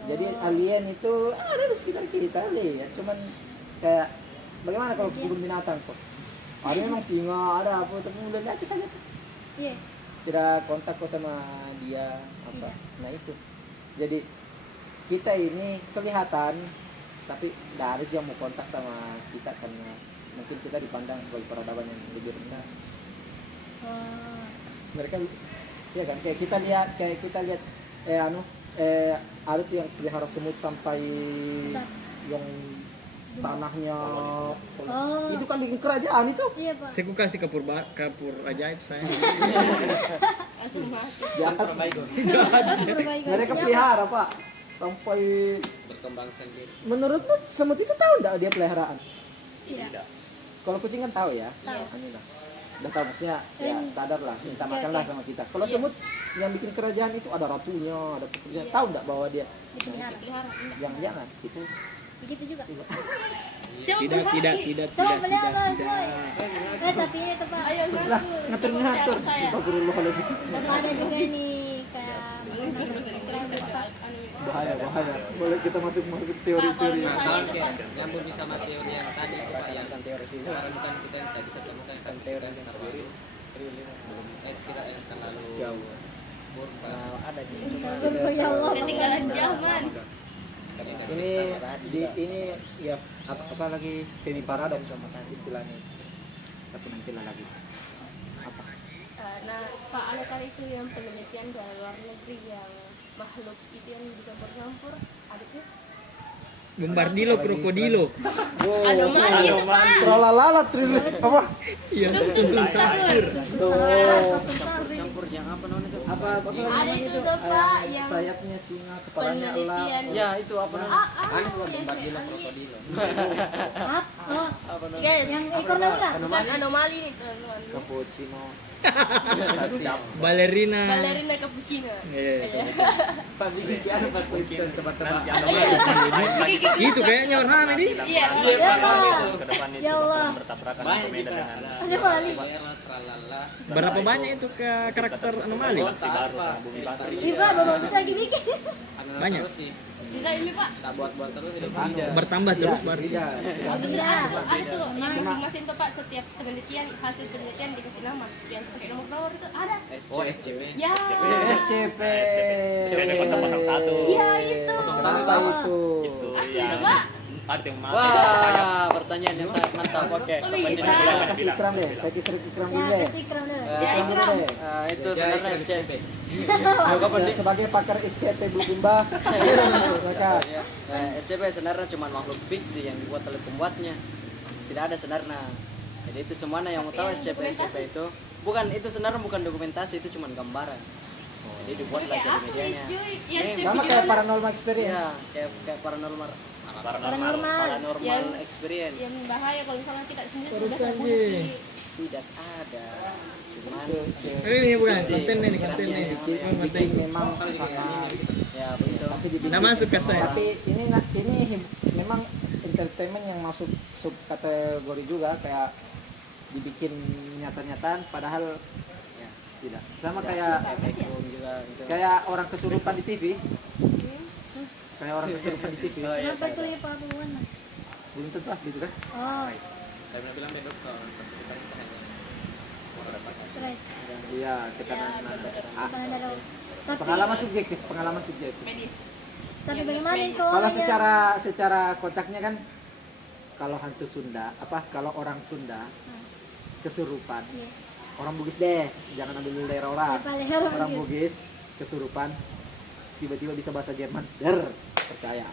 Jadi alien itu ada di sekitar kita lihat. Cuman kayak bagaimana kalau kebun binatang kok? Ada memang singa, ada apa, tapi udah lihat saja. Iya. Tidak kontak kok sama dia apa. Nah itu. Jadi kita ini kelihatan tapi tidak ada yang mau kontak sama kita karena mungkin kita dipandang sebagai peradaban yang lebih rendah. Oh, Mereka ya kan kayak kita lihat ada tuh yang pelihara semut sampai besar. yang tanahnya Oh. itu kan bikin kerajaan itu. Iya, Pak. Saya kasih kapur ajaib saya. Langsung mati. Jahat. Perbaikan. Mereka Iya, pelihara Pak sampai Berkembang sendiri. menurutmu semut itu tahu nggak dia peliharaan? Tidak. Kalau kucing kan tahu ya. Tahu. Inilah. Udah tahu maksudnya ya standar lah, minta Oke, makan lah oke. sama kita. Kalau semut yang bikin kerajaan itu ada ratunya, ada pekerjaan. Tahu nggak bahwa dia Dipelihara. Pelihara. Enggak. jangan itu Begitu juga. Coba Tidak. Sama pelihara semua. Tapi ini tuh Pak. Ayo lah ngatur-ngatur. Astagfirullahaladzim. Bapak ada juga ini kayak Bahaya. Boleh kita masuk teori-teori. Nah, sama kayak nyambung sama teori yang tadi itu Pak yang teori sih. Sekarang kan kita yang tak bisa temukan kan teori yang terlalu kita yang terlalu Jauh. murka. Ada sih. ya Allah. ketinggalan zaman. Ini ya apa lagi semi paradoks sama istilahnya. Tapi nanti lah lagi. Apa? Nah, Pak ada tadi itu yang penelitian dari luar negeri yang makhluk itu yang bisa bercampur. Ada tuh? Bombardilo krokodilo. Anomali itu Pak. Tralalala tril apa? Iya. Tuntun sahur. Oh. Campur yang apa namanya itu? apa Ada namanya itu tuh, Pak, yang yang sayapnya singa, kepalanya elang. penelitian. Ya itu apa namanya? Yang Apa namanya? Guys, Yang ekor ular. bukan anomali nih tuh. Cappuccino. Balerina. Balerina cappuccino. Iya. Pak bikin anu Pak tulisan tebak-tebak. Gitu kayaknya warna ini. Iya. Ke depan itu Ya Allah. bakal bertabrakan Banyak berbeda juga. dengan Ada Bali. Berapa banyak itu ke karakter anomali? galaksi baru sama bumi baru. Iba bapak kita lagi bikin. Banyak. Tidak ini Pak. Bertambah terus baru. Tidak. Ada tuh yang masing-masing tuh Pak, setiap penelitian hasil penelitian dikasih nama. Yang pakai nomor itu ada. Oh SCP. Ya. SCP. SCP 001. Iya itu. Apa itu? Itu Asli yang itu Pak. ada yang mati sayap. Wah, pertanyaan yang sangat mantap. Oke, Oh, sampai sini bisa. dulu. Kasih ikram deh. Saya kasih ikram dulu Ya deh. kasih ikram dulu. Ya, ikram. Itu sebenarnya SCP. Sebagai pakar SCP Bu Bimba. Silakan. SCP sebenarnya cuma makhluk fiksi yang dibuat oleh pembuatnya. Tidak ada sebenarnya. Jadi itu semuanya yang mau tahu SCP itu itu sebenarnya bukan dokumentasi, itu cuma gambaran. Jadi dibuat Ini lah kayak jadi asli medianya. cuy. Ya, Ini Sama kayak paranormal experience. Iya, kayak paranormal Paranormal. Yang- experience. yang bahaya kalau misalnya kita sendiri Terus sudah lagi. terbukti. Tidak ada. Cuman Ini bukan konten ini, konten ini. Bikin memang sangat ya betul. tapi dibikin Nggak masuk ke saya. Tapi ini memang entertainment yang masuk sub kategori juga, kayak dibikin nyata-nyataan padahal ya tidak. Sama kayak background juga itu. kayak orang kesurupan di TV. Kayak orang kesurupan di TV. Kenapa itu ya Pak Buwan? Belum tentu asli gitu kan? Oh, Saya pernah bilang deh dokter, stres. Iya, tekanan. Bukan ada. Tapi Pengalaman subjektif. Medis. tapi bagaimana itu Kalau orang yang secara kocaknya kan, kalau hantu Sunda, kalau orang Sunda kesurupan, Iya. orang Bugis deh, jangan ambil daerah orang. Apa leher Orang Bugis? Bugis kesurupan, tiba-tiba bisa bahasa Jerman, percaya.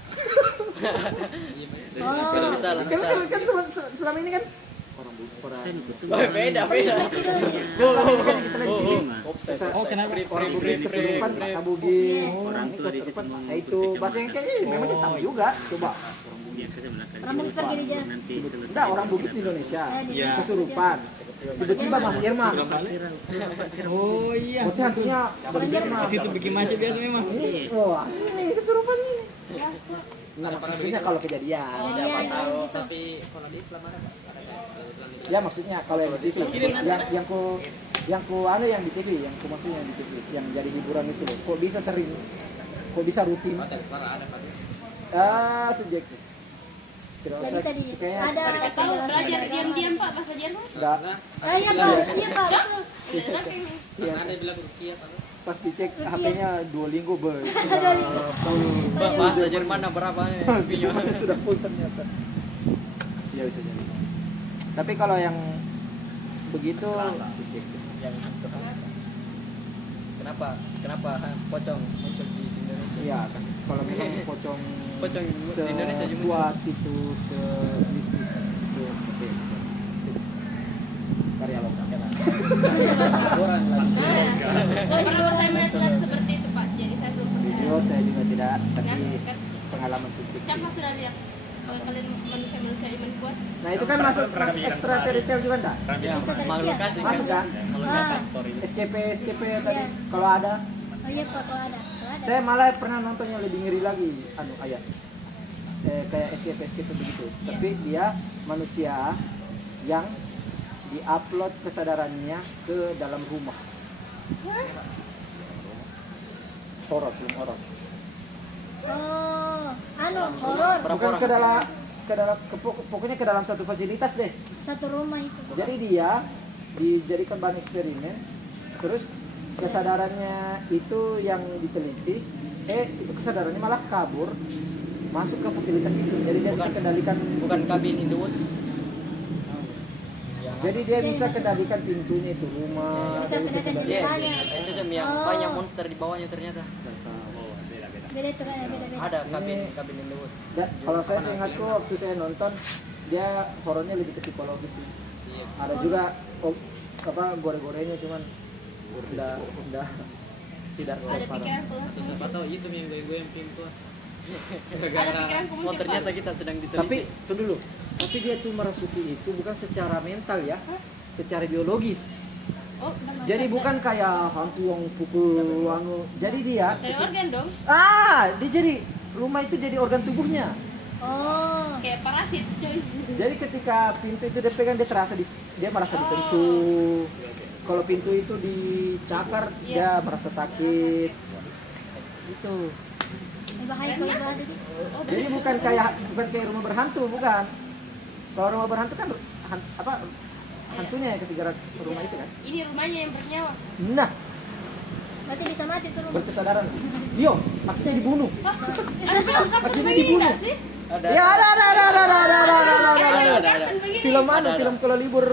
Oh, Bisa. Kan selama ini kan orang Bugis, Beda. Oh, kenapa? orang Bugis kesurupan, bahasa Bugis. Orang Ini tua di kesurupan, ketemu bahasa itu. Bahasa yang kayak ini memang kita tahu juga. Coba. Orang Bugis pergi di jalan. Nanti Enggak, orang Bugis di Indonesia Iya. kesurupan. Tiba-tiba Mas Jerman. Oh iya. Berarti hantunya dari Jerman. Di situ bikin macet biasa memang. Ini, wah, asli nih kesurupan ini. Nah, maksudnya kalau kejadian. Oh, iya, iya, gitu. kalau di Islam ada Ya maksudnya kalau yang di TV, yang di TV, yang ku maksudnya yang di TV, yang jadi hiburan itu loh. Kok bisa sering? Kok bisa rutin? Subjektif. Tidak Nggak bisa di kayaknya ada Tahu penjelasan belajar dari diam-diam agama. Pak bahasa Jerman. enggak. Iya Pak, iya Pak, betul. Iya. bilang rukiah apa? Pas dicek HP-nya Duolingo boy. Bahasa Jerman berapa nih? Sudah full ternyata. Ya bisa jadi. Tapi kalau yang begitu subjektif. Kenapa pocong muncul di Indonesia? Iya kan. Kalau memang pocong Di Indonesia juga muncul. buat itu bisnis itu oke. Karya lokal. Orang lagi. Kalau saya melihat seperti itu Pak, jadi saya belum pernah. Jujur saya juga tidak, tapi Ya, pengalaman subjektif. siapa sudah lihat kalian manusia iman kuat? Nah itu kan masuk extraterrestrial juga enggak? Ya, makhluk kasih kan. Masuk kan? Ah, SCP tadi kalau ada. oh iya Pak, kalau ada. Kalau ada. Saya malah pernah nonton yang lebih ngeri lagi, ayat. Kayak SCP begitu. Tapi dia manusia yang diupload kesadarannya ke dalam rumah. Horor, belum horor. Oh, horor. Bukan ke dalam pokoknya ke dalam satu fasilitas deh. Satu rumah itu. Jadi dia dijadikan bahan eksperimen, terus kesadarannya itu yang diteliti, itu kesadarannya malah kabur masuk ke fasilitas itu. Jadi dia bisa kendalikan, Bukan Cabin in the Woods. jadi dia bisa kendalikan pintunya itu rumah. Bisa dia kendalikan Iya, jendelanya. cocok yang Oh. banyak monster di bawahnya ternyata. Beda itu kan, beda-beda. Ada Cabin in the Woods. Kalau saya seingatku waktu saya nonton, dia horornya lebih ke psikologis sih. Ada juga gore-gorenya, cuman udah tidak Ada separah. pikiran kalau Terus siapa tahu itu yang goyang-goyang pintu. ada pikiran kamu Oh ternyata kita sedang diteliti. Tapi tuh dulu. Tapi dia tuh merasuki itu bukan secara mental ya, secara biologis. Oh, udah masak Jadi dan- bukan kayak hantu yang pukul anu. Jadi dia dari organ dong, dia jadi rumah itu jadi organ tubuhnya. Oh. kayak parasit cuy. Jadi ketika pintu itu dia pegang dia terasa dia merasa disentuh. Kalau pintu itu dicakar dia merasa sakit. Itu. Bahaya kalau ada gitu. Jadi bukan kayak rumah berhantu, bukan. Kalau rumah berhantu kan hantunya yang kesigara rumah itu kan. Ini rumahnya yang bernyawa. Nah, Berarti bisa mati tuh rumah. berkesadaran. Yo, maksudnya dibunuh. Wah, ada film kartun Akhirnya begini dibunuh. nggak sih? Ya ada. Ada. Film film kalau libur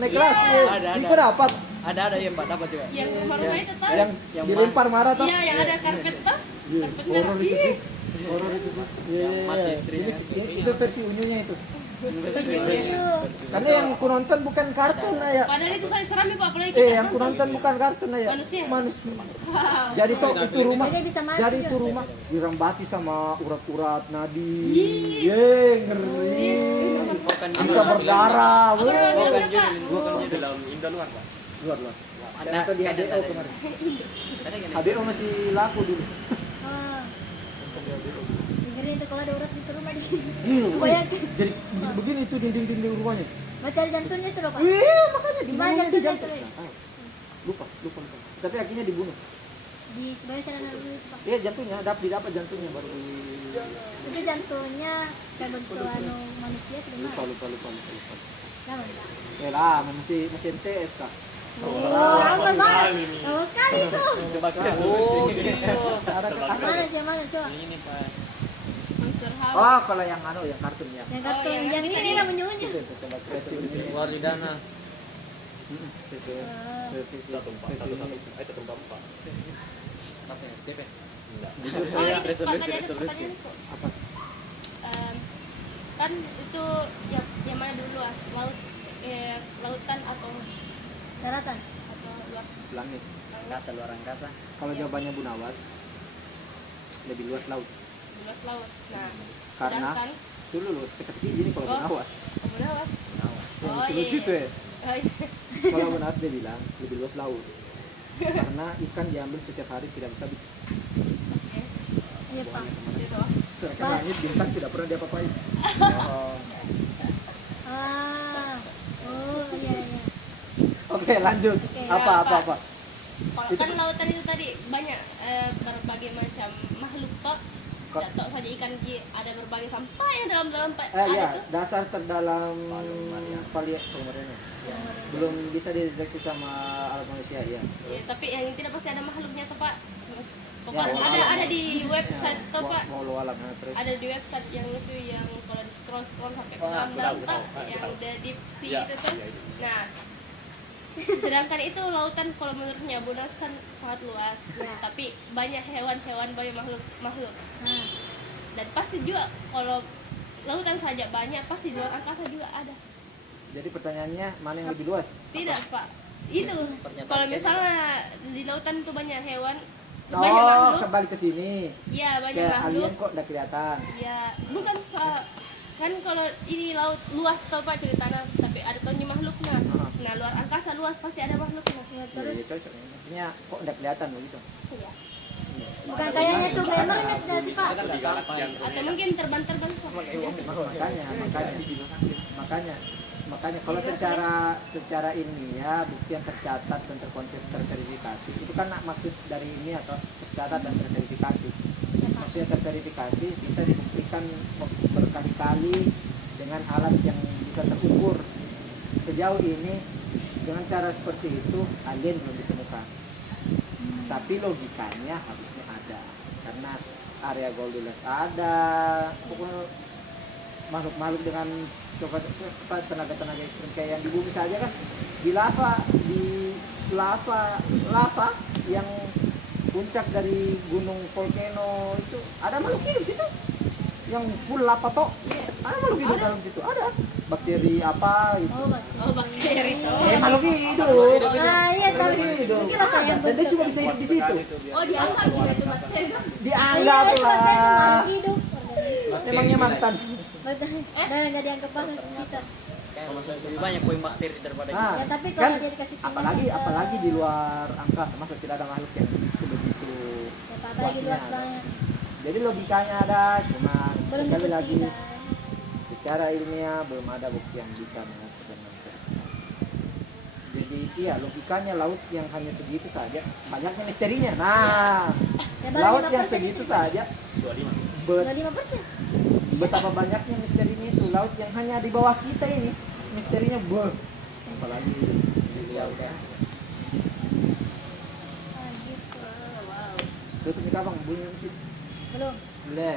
naik kelas. Ada. Itu dapat Ada ya Pak, dapat juga. Yang rumah-rumah itu tuh. yang dilempar marah tuh. Iya, yang ada karpet tuh. Iya, Karpet horor merah. itu sih. Horor itu sih. Iya, mati iya. istrinya. Itu versi unyunya itu. Iya. Karena yang ku nonton bukan kartun ya. Padahal itu saya seram ya Pak, apalagi kita Yang ku nonton bukan kartun ya. Manusia. Manusia. Wow. Jadi toh itu rumah. Jadi bisa mati Jadi juga. itu rumah dirambati sama urat-urat nadi. Ih. Ngeri. Bukan Bisa berdarah. Apa namanya Bukan Pak? judul. Bukan di dalam Indo luar Pak. Luar. Saya Ada nonton di ada, HDO ada. kemarin. Tadi kan HDO masih laku dulu. Ah. Dengerin itu kalau ada urat di rumah di sini. Iya, Bayangin. jadi begini tuh dinding-dinding rumahnya. Mati ada jantungnya itu loh Pak. Iya, makanya Di mana dibunuh, jantungnya jantung. itu? Ah, lupa. Tapi akhirnya dibunuh. Di bayar cara dulu itu Pak. Iya, jantungnya didapat jantungnya baru di Itu jantungnya kayak bentuk anu manusia itu lupa. gimana? Jangan. Ya lah, masih MTS kak. Oh, lama banget. Lama sekali itu. coba kita Mana coba? Ini Pak. Monster House. Oh, kalau yang yang kartun ya. Yang kartun yang yang ini ini tadi. lah menyu-menyu. Itu coba revisi. Luar di dana. Itu Ah. revisi. 144. Apa ya? STP. Enggak. Jujur Oh, saya ini pertanyaanku. apa? Kan itu yang mana dulu luas, lautan atau Daratan. luar Langit. Angkasa, luar angkasa. Kalau jawabannya Bu Nawas lebih luas laut. luas laut. Nah, Karena sedangkan dulu teka-teki gini kalau Bu Oh. Nawas. apa luas? Yang Oh, iya, lucu iya. tuh ya. Oh, iya. Kalau Bu Nawas dia bilang lebih luas laut. Karena ikan diambil setiap hari tidak bisa habis. Oke, Iya Pak. gitu. Sedangkan langit bintang tidak pernah diapa-apain. Oh. Ah. Oh, iya. Oke, lanjut. Oke, Apa? Kalau kan lautan itu tadi banyak berbagai macam makhluk toh. Tidak tahu saja ikan ada berbagai sampah yang dalam ada Ya, tuh. dasar terdalam Mariana. Belum bisa dideteksi sama alat manusia ya. Ya, tapi yang tidak pasti ada makhluknya tuh Pak. Ya, Pokoknya ada di website tuh Pak. Mau lo alam ya, terus. Ada di website yang itu yang kalau di scroll sampai ke Oh, dalam tahu. Pak, Ah, yang tahu. udah deep sea Ya, itu tuh. ya, itu. Nah, sedangkan itu lautan kalau menurutnya Bunas kan sangat luas, Ya. tapi banyak hewan-hewan, banyak makhluk. Ah. Dan pasti juga kalau lautan saja banyak, pasti di luar angkasa juga ada. Jadi pertanyaannya mana yang lebih luas? Tidak Pak, itu Pernyataan kalau kayak misalnya di lautan tuh banyak hewan, banyak makhluk, kembali ke sini. ya banyak Kayak makhluk. alien kok udah kelihatan. Ya, bukan Pak. Kan kalau ini laut luas tau Pak ceritanya, tapi ada taunya makhluknya. Ah. Nah, luar angkasa luas pasti ada makhluknya. Ya, Terus terus itu maksudnya kok udah kelihatan begitu. Iya. bukan kayaknya itu memang enggak sih Pak. Di galaksi yang Atau mungkin terbang-terbang Pak. Makanya kalau secara ilmiah bukti yang tercatat dan terverifikasi itu kan maksud dari ini atau tercatat dan terverifikasi. Maksudnya terverifikasi bisa dibuktikan berkali-kali dengan alat yang bisa terukur. Sejauh ini dengan cara seperti itu alien belum ditemukan. Tapi logikanya harusnya ada karena area Goldilocks ada, pokoknya makhluk-makhluk dengan tenaga-tenaga ekstrim kayak yang di bumi saja kan di lava yang puncak dari gunung volcano itu ada makhluk hidup situ yang full lava toh ada makhluk hidup dalam situ ada bakteri apa gitu Oh, bakteri itu. makhluk hidup Ah iya tapi hidup mungkin rasa bahasa yang dan dia cuma bisa hidup di situ. Oh, dianggap juga itu bakteri. Dianggap Iya, itu bakteri itu lah. makhluk hidup organisme. Memangnya mantan. Bakteri dan nggak dianggap bahasa kita. Kan lebih banyak poin bakteri daripada Nah, Ya tapi kan kalau dia dikasih pilihan apalagi di luar angkasa, masa tidak ada makhluk yang sebegitu. ya, apalagi luas banget. Jadi logikanya ada, cuma Belum sekali lagi dibuktikan. secara ilmiah belum ada bukti yang bisa mengatakan mantan. Jadi iya logikanya laut yang hanya segitu saja banyaknya misterinya. Nah, Ya, baru laut 5% yang itu. segitu saja 25. bet- 25%. betapa banyaknya misterinya itu laut yang hanya di bawah kita ini misterinya apalagi di luar sana. Ah, gitu. Tutup nih kabang bunyi musik. Belum. Boleh.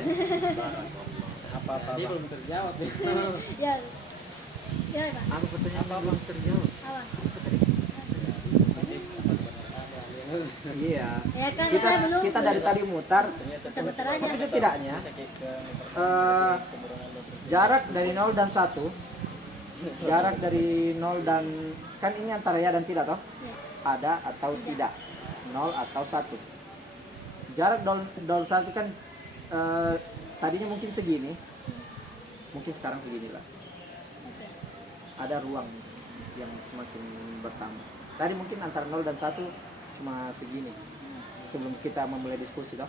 Apa-apa. Dia belum terjawab. Ya. Ya, Pak. Apa pertanyaan belum terjawab? Apa? Iya. Ya kan saya belum. Kita dari tadi mutar, Muter-muter aja. tapi setidaknya jarak dari 0 dan 1, jarak dari 0 dan kan ini antara ya dan tidak toh? Ya. Ada atau tidak, 0 atau 1. Jarak 0 1 kan tadinya mungkin segini, mungkin sekarang segini lah. Oke. Ada ruang yang semakin bertambah. Tadi mungkin antara 0 dan 1 cuma segini. Sebelum kita memulai diskusi toh.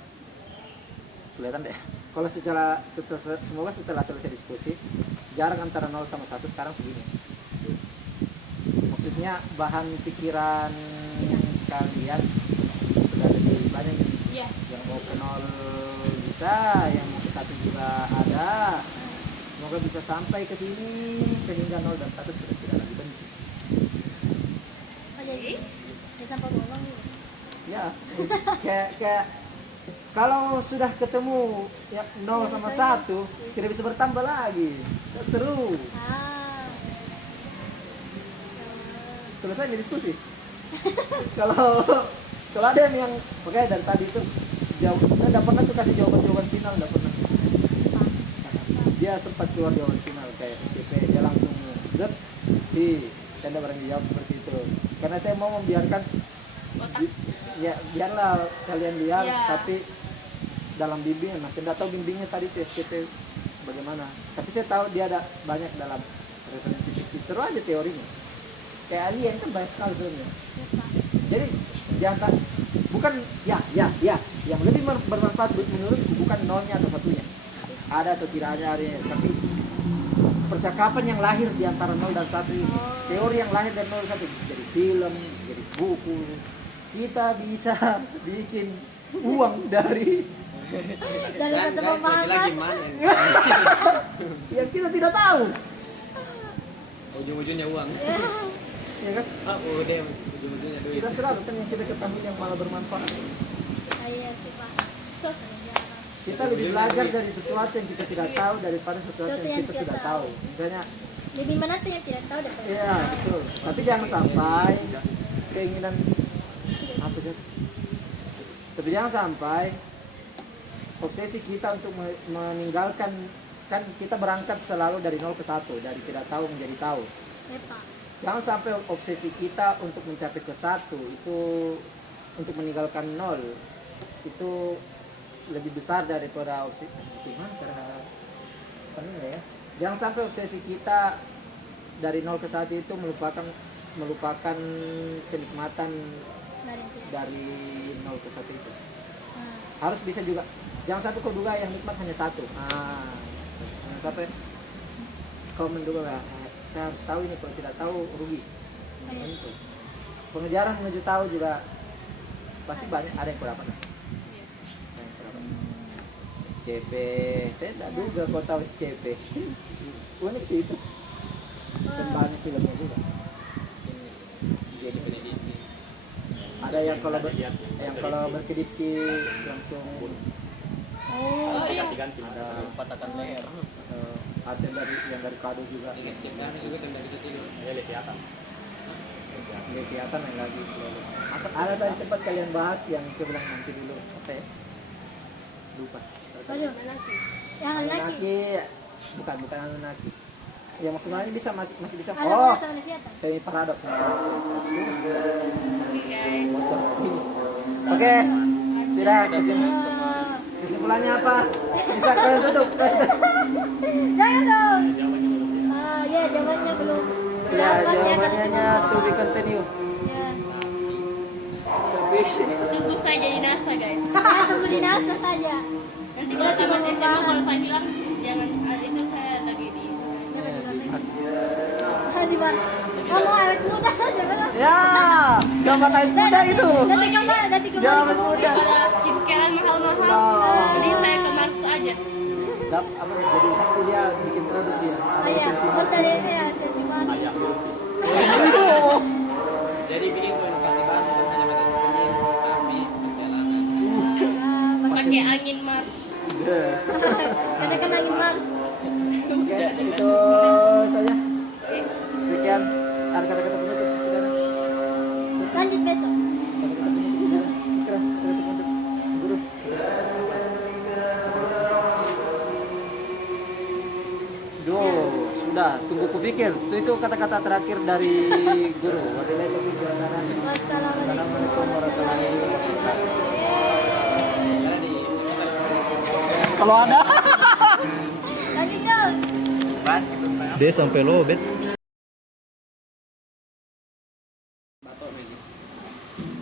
Kelihatan deh. Kalau semoga setelah selesai diskusi, jarak antara 0 sama 1 sekarang segini. Maksudnya bahan pikiran kalian sudah lebih banyak Iya. yang mau ke 0 bisa, yang mau ke 1 juga ada. Semoga bisa sampai ke sini sehingga 0 dan 1 sudah tidak lagi benci. Oh, jadi sampai bolong gitu. Ya, kayak kalau sudah ketemu ya 0 sama 1 tidak bisa bertambah lagi. Seru. Ah. Selesai nih diskusi. kalau ada yang pokoknya dari tadi itu saya tidak pernah tuh kasih jawaban final, tidak pernah. Dia sempat keluar jawaban final kayak SCP, dia langsung zet si saya tidak berani jawab seperti itu karena saya mau membiarkan Otak. ya biarlah kalian lihat Ya. tapi dalam bimbingan saya tidak tahu bimbingnya tadi tuh SCP bagaimana tapi saya tahu dia ada banyak dalam referensi fiksi seru aja teorinya kayak alien kan banyak sekali filmnya jadi biasa bukan ya yang lebih bermanfaat menurutku bukan nolnya atau satunya ada atau tidak ada tapi percakapan yang lahir di antara 0 dan 1 ini teori yang lahir dari 0 dan 1 jadi film, jadi buku kita bisa bikin uang dari Dari satu pembahasan. yang kita tidak tahu Ujung-ujungnya uang. ya kan Ah, udah ujung-ujungnya duit. kita selalu kan yang kita ketahui yang malah bermanfaat Ah, iya sih, Pak. kita lebih belajar dari sesuatu yang kita tidak tahu daripada sesuatu yang kita sudah tahu misalnya Lebih mana tuh yang tidak tahu daripada yang iya tahu. betul tapi jangan sampai keinginan apa sih tapi jangan sampai obsesi kita untuk meninggalkan kan kita berangkat selalu dari 0 ke 1 dari tidak tahu menjadi tahu Ya, Pak. jangan sampai obsesi kita untuk mencapai ke 1 itu untuk meninggalkan 0 itu lebih besar daripada obsesi gimana cara apa ya jangan sampai obsesi kita dari 0 ke 1 itu melupakan kenikmatan Dari yang tidak. dari 0 ke 1 itu Ah, harus bisa juga jangan sampai kau duga yang nikmat hanya 1 jangan sampai kau menduga saya harus tahu ini kalau tidak tahu rugi itu pengejaran menuju tahu juga pasti banyak ada yang kurang SCP saya tidak duga kau tahu SCP unik sih itu dan banyak filmnya juga jadi ada yang kalau berkedip langsung Oh, Harus diganti-ganti. ada Patahkan leher. ada yang dari kado juga Juga kan dari situ. Ya kelihatan. kelihatan yang lagi ada tadi sempat kalian bahas yang saya bilang nanti dulu apa ya lupa Waduh. Yang laki. Anunnaki bukan Anunnaki ya maksudnya bisa masih bisa Ada bahasa Univia. semi paradoks Oke, guys. bocor Oke. Sudah kesimpulannya apa? Bisa kalian tutup. Jangan dong. Ya jawabannya belum. Ya, jawabannya to be continue. Ya. Tapi Tunggu saya jadi NASA guys. Saya tunggu di NASA saja. Nanti kalau tamat SMA kalau saya bilang jangan itu saya lagi di Di Mars. Ngomong awet muda aja benar. ya, gambar naik muda itu. Nanti kembali Jangan ke bumi. muda. pada skincarean mahal-mahal. Oh. Jadi saya ke Mars aja. Apa jadi nanti dia bikin produk dia. Oh iya, terus dari itu ya saya di Mars. Jadi bikin inovasi baru kan hanya metode api perjalanan. Pakai angin Mars. Karena kan lagi Mars. Oke, itu saja. Sekian kata-kata penutup. Sudah. Lanjut besok. Guru. Sudah, tunggu kupikir. Itu kata-kata terakhir dari guru. Wabillahi taufiq wal hidayah. Assalamualaikum warahmatullahi wabarakatuh. Kalau ada. Lanjut dong. Dia sampai lobet.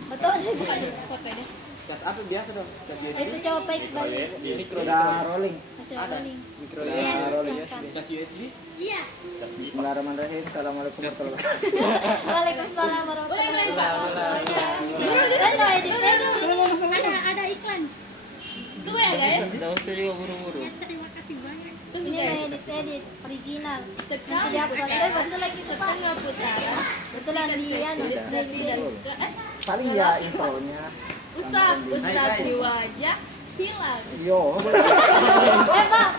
Betul. Bukan foto ini. Cas apa biasa dong? Cas USB. Itu coba baik balik. Sudah rolling. Masih rolling. Mikro Yes, rolling. silakan. Cas USB. Iya. Bismillahirrahmanirrahim. Assalamualaikum warahmatullahi wabarakatuh. Waalaikumsalam warahmatullahi wabarakatuh. Guru Guru, ada iklan. Tunggu ya guys. Tidak usah juga buru-buru. Terima kasih banyak. Tunggu Ini guys. edit original. Sekali Tidak upload. Betul lagi itu Pak. setengah putaran. Betul lagi dia. Dan tidak ke Paling ya intronya. usap di wajah hilang. Yo. Pak.